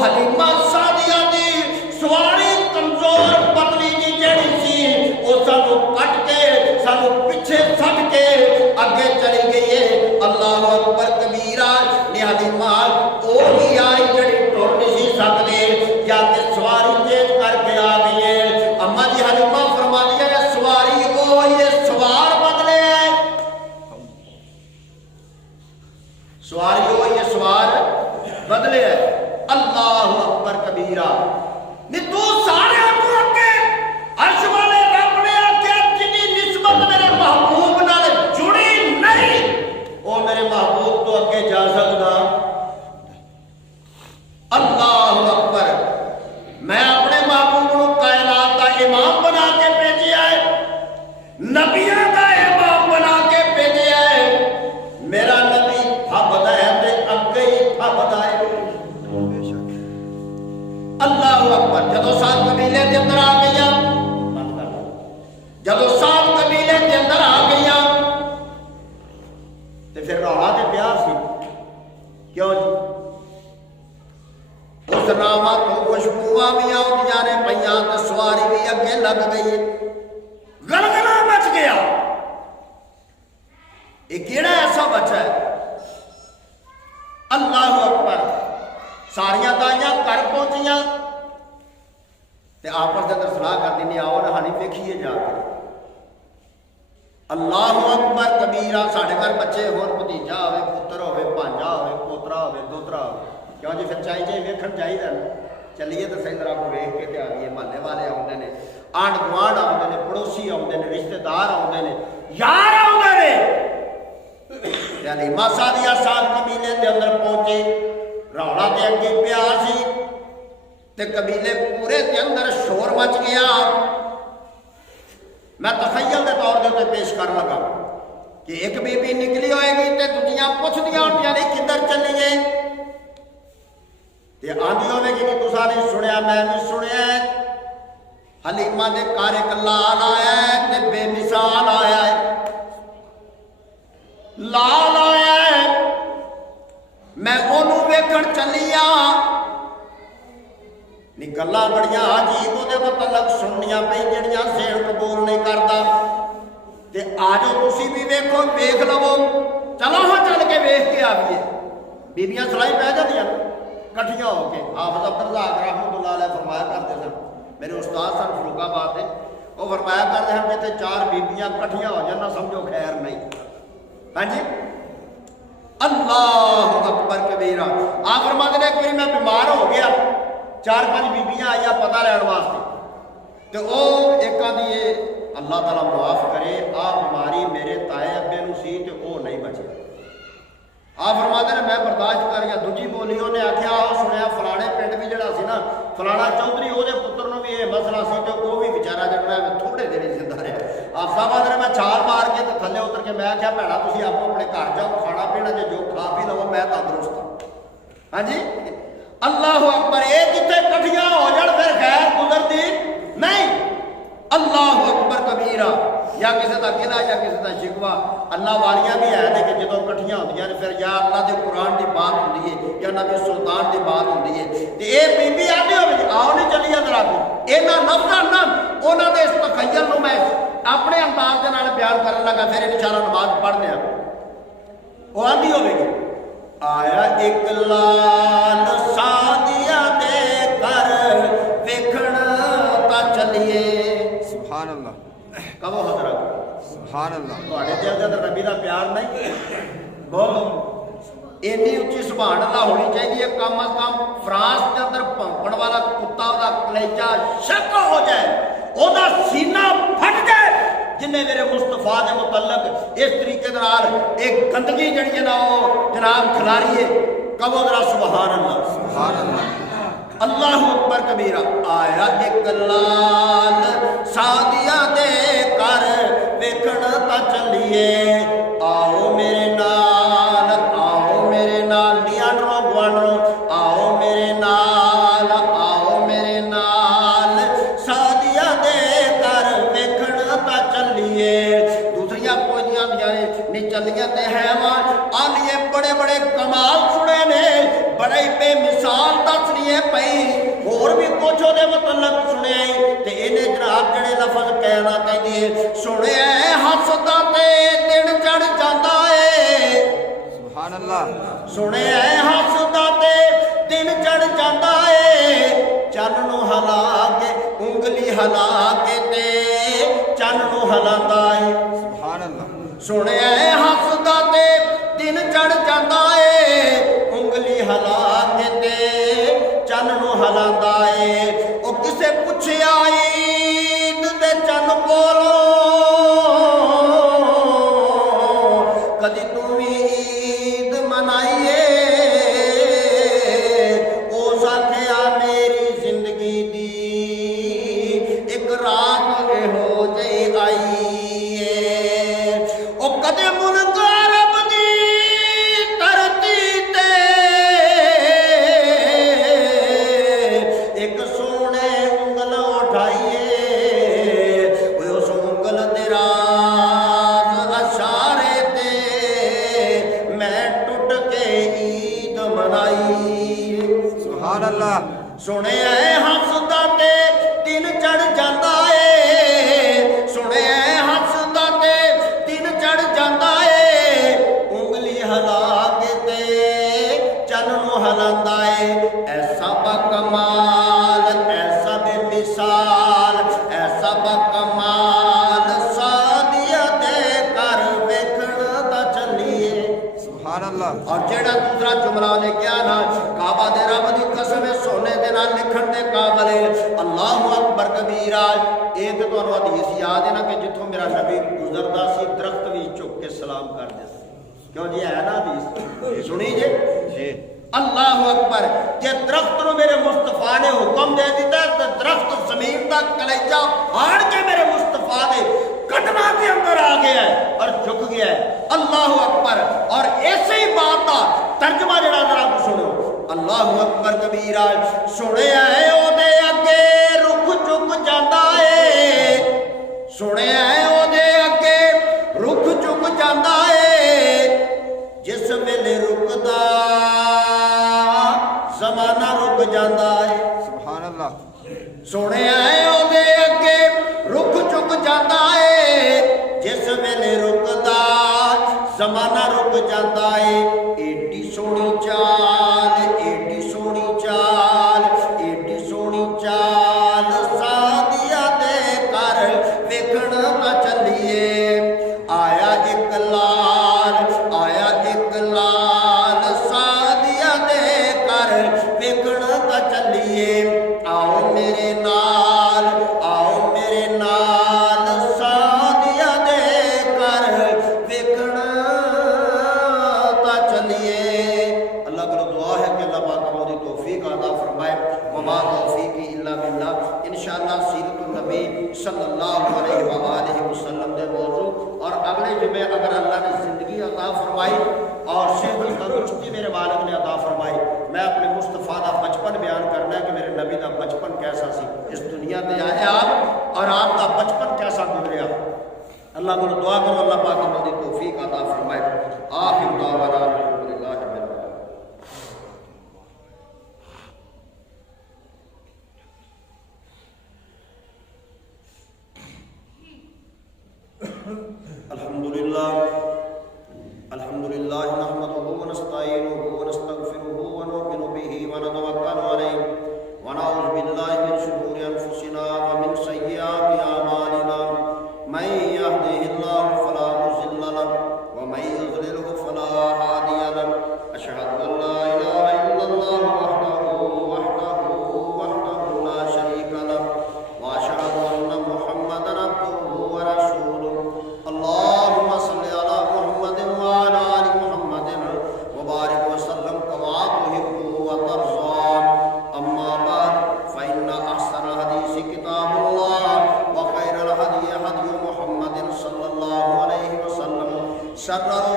हलीमा सादिया दी सवारी कमजोर पतली जी जड़ी सी ओ सानू कट के सानू पिछे छड के अगे चली गई है। अल्लाह अकबर कबीरा। ने हलीमा ओ ही आई जड़ी टुर नहीं सी सकदे या कि सवारी चेंज करके आ गई है। अम्मा जी हलीमा फरमाती है सवारी ओ ये सवार बदले है सवारी ओ ये सवार बदले है। अल्लाह अकबर कबीरा। नी तू सारे को अगे अर्श वाले रब ने आख्या जिनी निस्बत मेरे महबूब नाल जुड़ी नहीं ओ मेरे महबूब तो अगे जा सकदा। अल्लाह अकबर। मैं अपने महबूब को कायनात का इमाम बना के भेजा है नबियां का इमाम बना के भेजा है। मेरा नबी फबदा है ते अगे ही फबदा है। अल्लाह अकबर। जदों सात कबीले के अंदर आ गईयां जदों सात कबीले के अंदर आ गईयां ते फिर रौला ते प्यार सी क्यों जी उस नामा तो खुशबुआं भी आउंदियां ने पईयां ते सवारी भी अगे लग गई है गलगला मच गया। ये केड़ा ऐसा बच्चा है। अल्लाह अकबर। सारियां दाइयां घर पहुंचियां ते आपस के अंदर सलाह कर दी आओ ना हानी वेखिए जाके। अल्लाह अकबर कबीरा। साढ़े घर बच्चे होर भतीजा होवे पुत्र होवे भांजा होवे पोतरा होवे दोतरा होवे क्यों जी फिर चाहिए वेखण चाहिए चलिए तो सही तरह को वेख के ते आ गए। महल्ले वाले आउंदे ने आंढ गुआंढ आउंदे ने पड़ोसी आउंदे ने रिश्तेदार आउंदे ने यार आउंदे ने। हलीमा सादिया सात कबीले के अंदर पहुंचे रौला के अगे पिया सी ते कबीले पूरे के अंदर शोर मच गया। मैं तखय्युल के तौर पर पेश कर लगा कि एक बीबी निकली होएगी तो दूजियां पुछदियां होंदियां ने किधर चलीए ते आंदी होवेगी कि तुसा नहीं सुनिया मैं नहीं सुनिया हलीमा दे घर एक लाल आया है ते बेमिसाल आया है। लाल आया है, मैं ओनू वेखण चलिया, नी गल्लां बड़ियां अजीब ओहदे मतलब सुननियां पई जिहड़ियां सेण कबूल नहीं करदा। ते आ जाओ तुसीं भी वेखो, वेख लवो, चलो हाँ चल के वेख के आवीए। बीबियां सलाई पै जांदियां कट्ठियां हो के। हाफिज अब्दुल रज़ाक रहमतुल्लाह अलैह फरमाया करते सन, मेरे उस्ताद सन फरूखाबाद दे, वो फरमाया करते हैं जिथे 4 बीबियां कट्ठियां हो जान ना समझो खैर नहीं। हाँ जी, अल्लाह अकबर कबीरा। आप फरमाते हैं एक बार मैं बीमार हो गया, 4-5 बीबियां आईया पता लैन वास्ते, तो वो एक आदि अल्लाह ताला मुआफ करे आ बीमारी मेरे ताए अब्बे नूं सी ते वो नहीं बचे। आप फरमाते हैं मैं बर्दाश्त कर गया। दूजी बोली उन्हें आख्या आओ सुनिया फलाने पिंड भी जड़ा सी ना फलाना चौधरी ਉਹਦੇ पुत्र ਨੂੰ भी ये मसला सी ते वो भी बेचारा जड़ा थोड़े देर जिंदा रहा। आप साहब ने मैं छाल मार के तो थले उतर के मैं आख्या भैणा तुसीं आपो अपने घर जाओ, खाना पीना जो जो खा पी लवो, मैं तंदुरुस्त हाँ। हाँ जी, अल्लाह अकबर। ये जिथे कट्ठियां हो जान फिर खैर गुजरती नहीं। अल्लाह अकबर कबीरा। या किसी का किला या किसी का शिकवा। अल्लाह वालियां भी है कि जो कट्ठियां होंदियां ने फिर या अल्लाह के कुरान की बात होंदी है या नबी सुल्तान की बात होंदी है। तो ये बीबी आती हो आओ नहीं चली जरा को इन्होंने लफ्ज़ां ना उन्होंने इस तखय्युल नूं मैं अपने अंदाज के नाल बयान करन लगा। फिर इंशाअल्लाह नमाज पढ़ने वो आंदी होगी आया एक लाल सादिया दे घर वेखण ता चलिए। सुभान अल्लाह। कहो हजरत सुभान अल्लाह। तुहाडे दिल दे अंदर नबी दा प्यार नहीं बोलो इन्नी उच्ची सुभान अल्लाह होनी चाहिए। कम अज कम फ्रांस के अंदर भौंकण वाला कुत्ता ओहदा कलेजा शक हो जाए, ओहदा सीना फट जाए जिन्हें मेरे मुस्तफा के मुतल्लक इस तरीके एक गंदगी जड़ी ना जनाब खिलारी है। कबो जरा सुभान अल्लाह। सुभान अल्लाह। अल्लाह अकबर कबीरा। आया एक लाल सादिया दे घर वेखण ता चलिए। आओ मेरे नाल, आओ मेरे नाल, नियाणो गुआणो आओ मेरे नाल, आओ मेरे नाल सादिया दे घर वेखण ता चलिए। दूसरियां पोजियां नी चलियां ते हैवान आलिए बड़े बड़े कमाल सुने ने, बड़े बेमिसाल दसनी पई, होर भी कुछ ओहदे मतलब सुने ते इन्हें जनाब जड़े लफज कहना चाहिए सुने हसदा ते दिन चढ़ जाता है। सुभान अल्लाह। सुने हसदा ते दिन चढ़ जाता है, चन नूं हला के उंगली हला के ते चन नूं हलांदा है। सुभान अल्लाह। सुने हसदा ते दिन चढ़ जाता है, उंगली हला के ते चन नूं हलांदा है। ओ किसे पुछया ईद दे चन कोलों कदी तू भी ईद मनाईए। उस आखिया मेरी जिंदगी दी एक रात हो जाई आई है। ओ कदे मुल्क अरब दी धरती ते एक सोने उंगल उठाइए। उस उंगल दे राज अशारे ते मैं टुट के ईद मनाई। सुभान अल्लाह। सुने हसदा ते दिन चढ़ जाता है, सुने हसदा ते दिन चढ़ जाता है, उंगली हला के ते चन नूं हलांदा है। ऐसा बकमाल, ऐसा बेमिसाल, ऐसा बकमाल सादिया दे घर वेखण दा चलिए। सुभान अल्लाह। और जेड़ा दूसरा जुमला लिखिया ना काबा दे रब दी कसम सोने दे नाल लिखण दे काबल है। अल्लाहु अकबर कबीरा। ये तो तुहानू हदीस याद है ना कि जिथों मेरा नबी गुजरदा सी दरख्त भी झुक के सलाम कर दे। क्यों जी है ना हदीस सुनी जे जी। अल्लाह अकबर। जे दरख्त नूं मेरे मुस्तफा ने हुक्म दे दिता तो दरख्त जमीन का कलेजा फाड़ के मेरे मुस्तफा ने कदमां के अंदर आ गया है और झुक गया है। अल्लाह अकबर। और ऐसे ही बात का तर्जमा जरा जरा सुनो। अल्लाह अकबर कबीरा। सुने है ओदे अगे रुख झुक जाता है, सुनिया है ओदे अगे रुख झुक जाता है, जिस वेले रुकदा जमाना रुक जाता है। सुभान अल्लाह। सुनिया है ओदे अगे रुख झुक जाता है, जिस वेले रुकदा जमाना रुक जाता है। एडी सोहनी चाल, एडी सोहनी चाल, एडी सोहनी चाल सादिया दे कर वेखण ता चलिए। आया एक लाल, आया एक लाल सादिया दे कर वेखण ता चलिए। आओ मेरे नाल, आओ मेरे नाल सादिया दे कर वेखण ता चलिए। अल्लाह को दुआ है कि अल्लाह पाक हमें तौफीक अता फरमाए। वमा तौफीकी इल्ला बिल्लाह। इंशाअल्लाह सीरतुन नबी सल्लल्लाहु अलैहि वसल्लम दे मौजू और अगले जुमे अगर अल्लाह ने जिंदगी अता फरमाई और सेहत तंदुरुस्ती मेरे मालिक ने अता फरमाई, मैं अपने मुस्तफा का बचपन बयान करना है कि मेरे नबी का बचपन कैसा सी। इस दुनिया में आए आप और आपका बचपन कैसा गुजरिया। अल्लाह को दुआ करो अल्लाह पाक हमें तौफीक अता फरमाए। आखिर दावाना अल्हम्दुलिल्लाह रब्बिल आलमीन। अल्हम्दुलिल्लाह अल्हम्दुलिल्लाह नहमदुहु व नस्तईनुहु व नस्तगफिरुहु व नु'मिनु बिही व नतवक्कलु अलैहि व नऊज़ु बिल्लाहि मिन शुरूरि अनफुसिना व मिन सय्यिआति अमालिना। मन यहदिहिल्लाहु फला मुज़िल्ल लहु व मन युज़लिलहु फला हादिय लहु। अशहदु अन ला इलाहा इल्लल्लाह वहदहु ला शरीका लहु व अशहदु अन्न मुहम्मदन अब्दुहु व रसूलुहु। अल्लाहुम्मा सल्लि अला मुहम्मदिन व अला आलि मुहम्मदिन व बारिक व सल्लम कमा तुहिब्बु व तर्ज़ा। अम्मा बाद फ़इन्ना अहसनल हदीस किताबुल्लाह व खैरल हदी हदी मुहम्मदिन सल्लल्लाहु अलैहि वसल्लम। शर्रल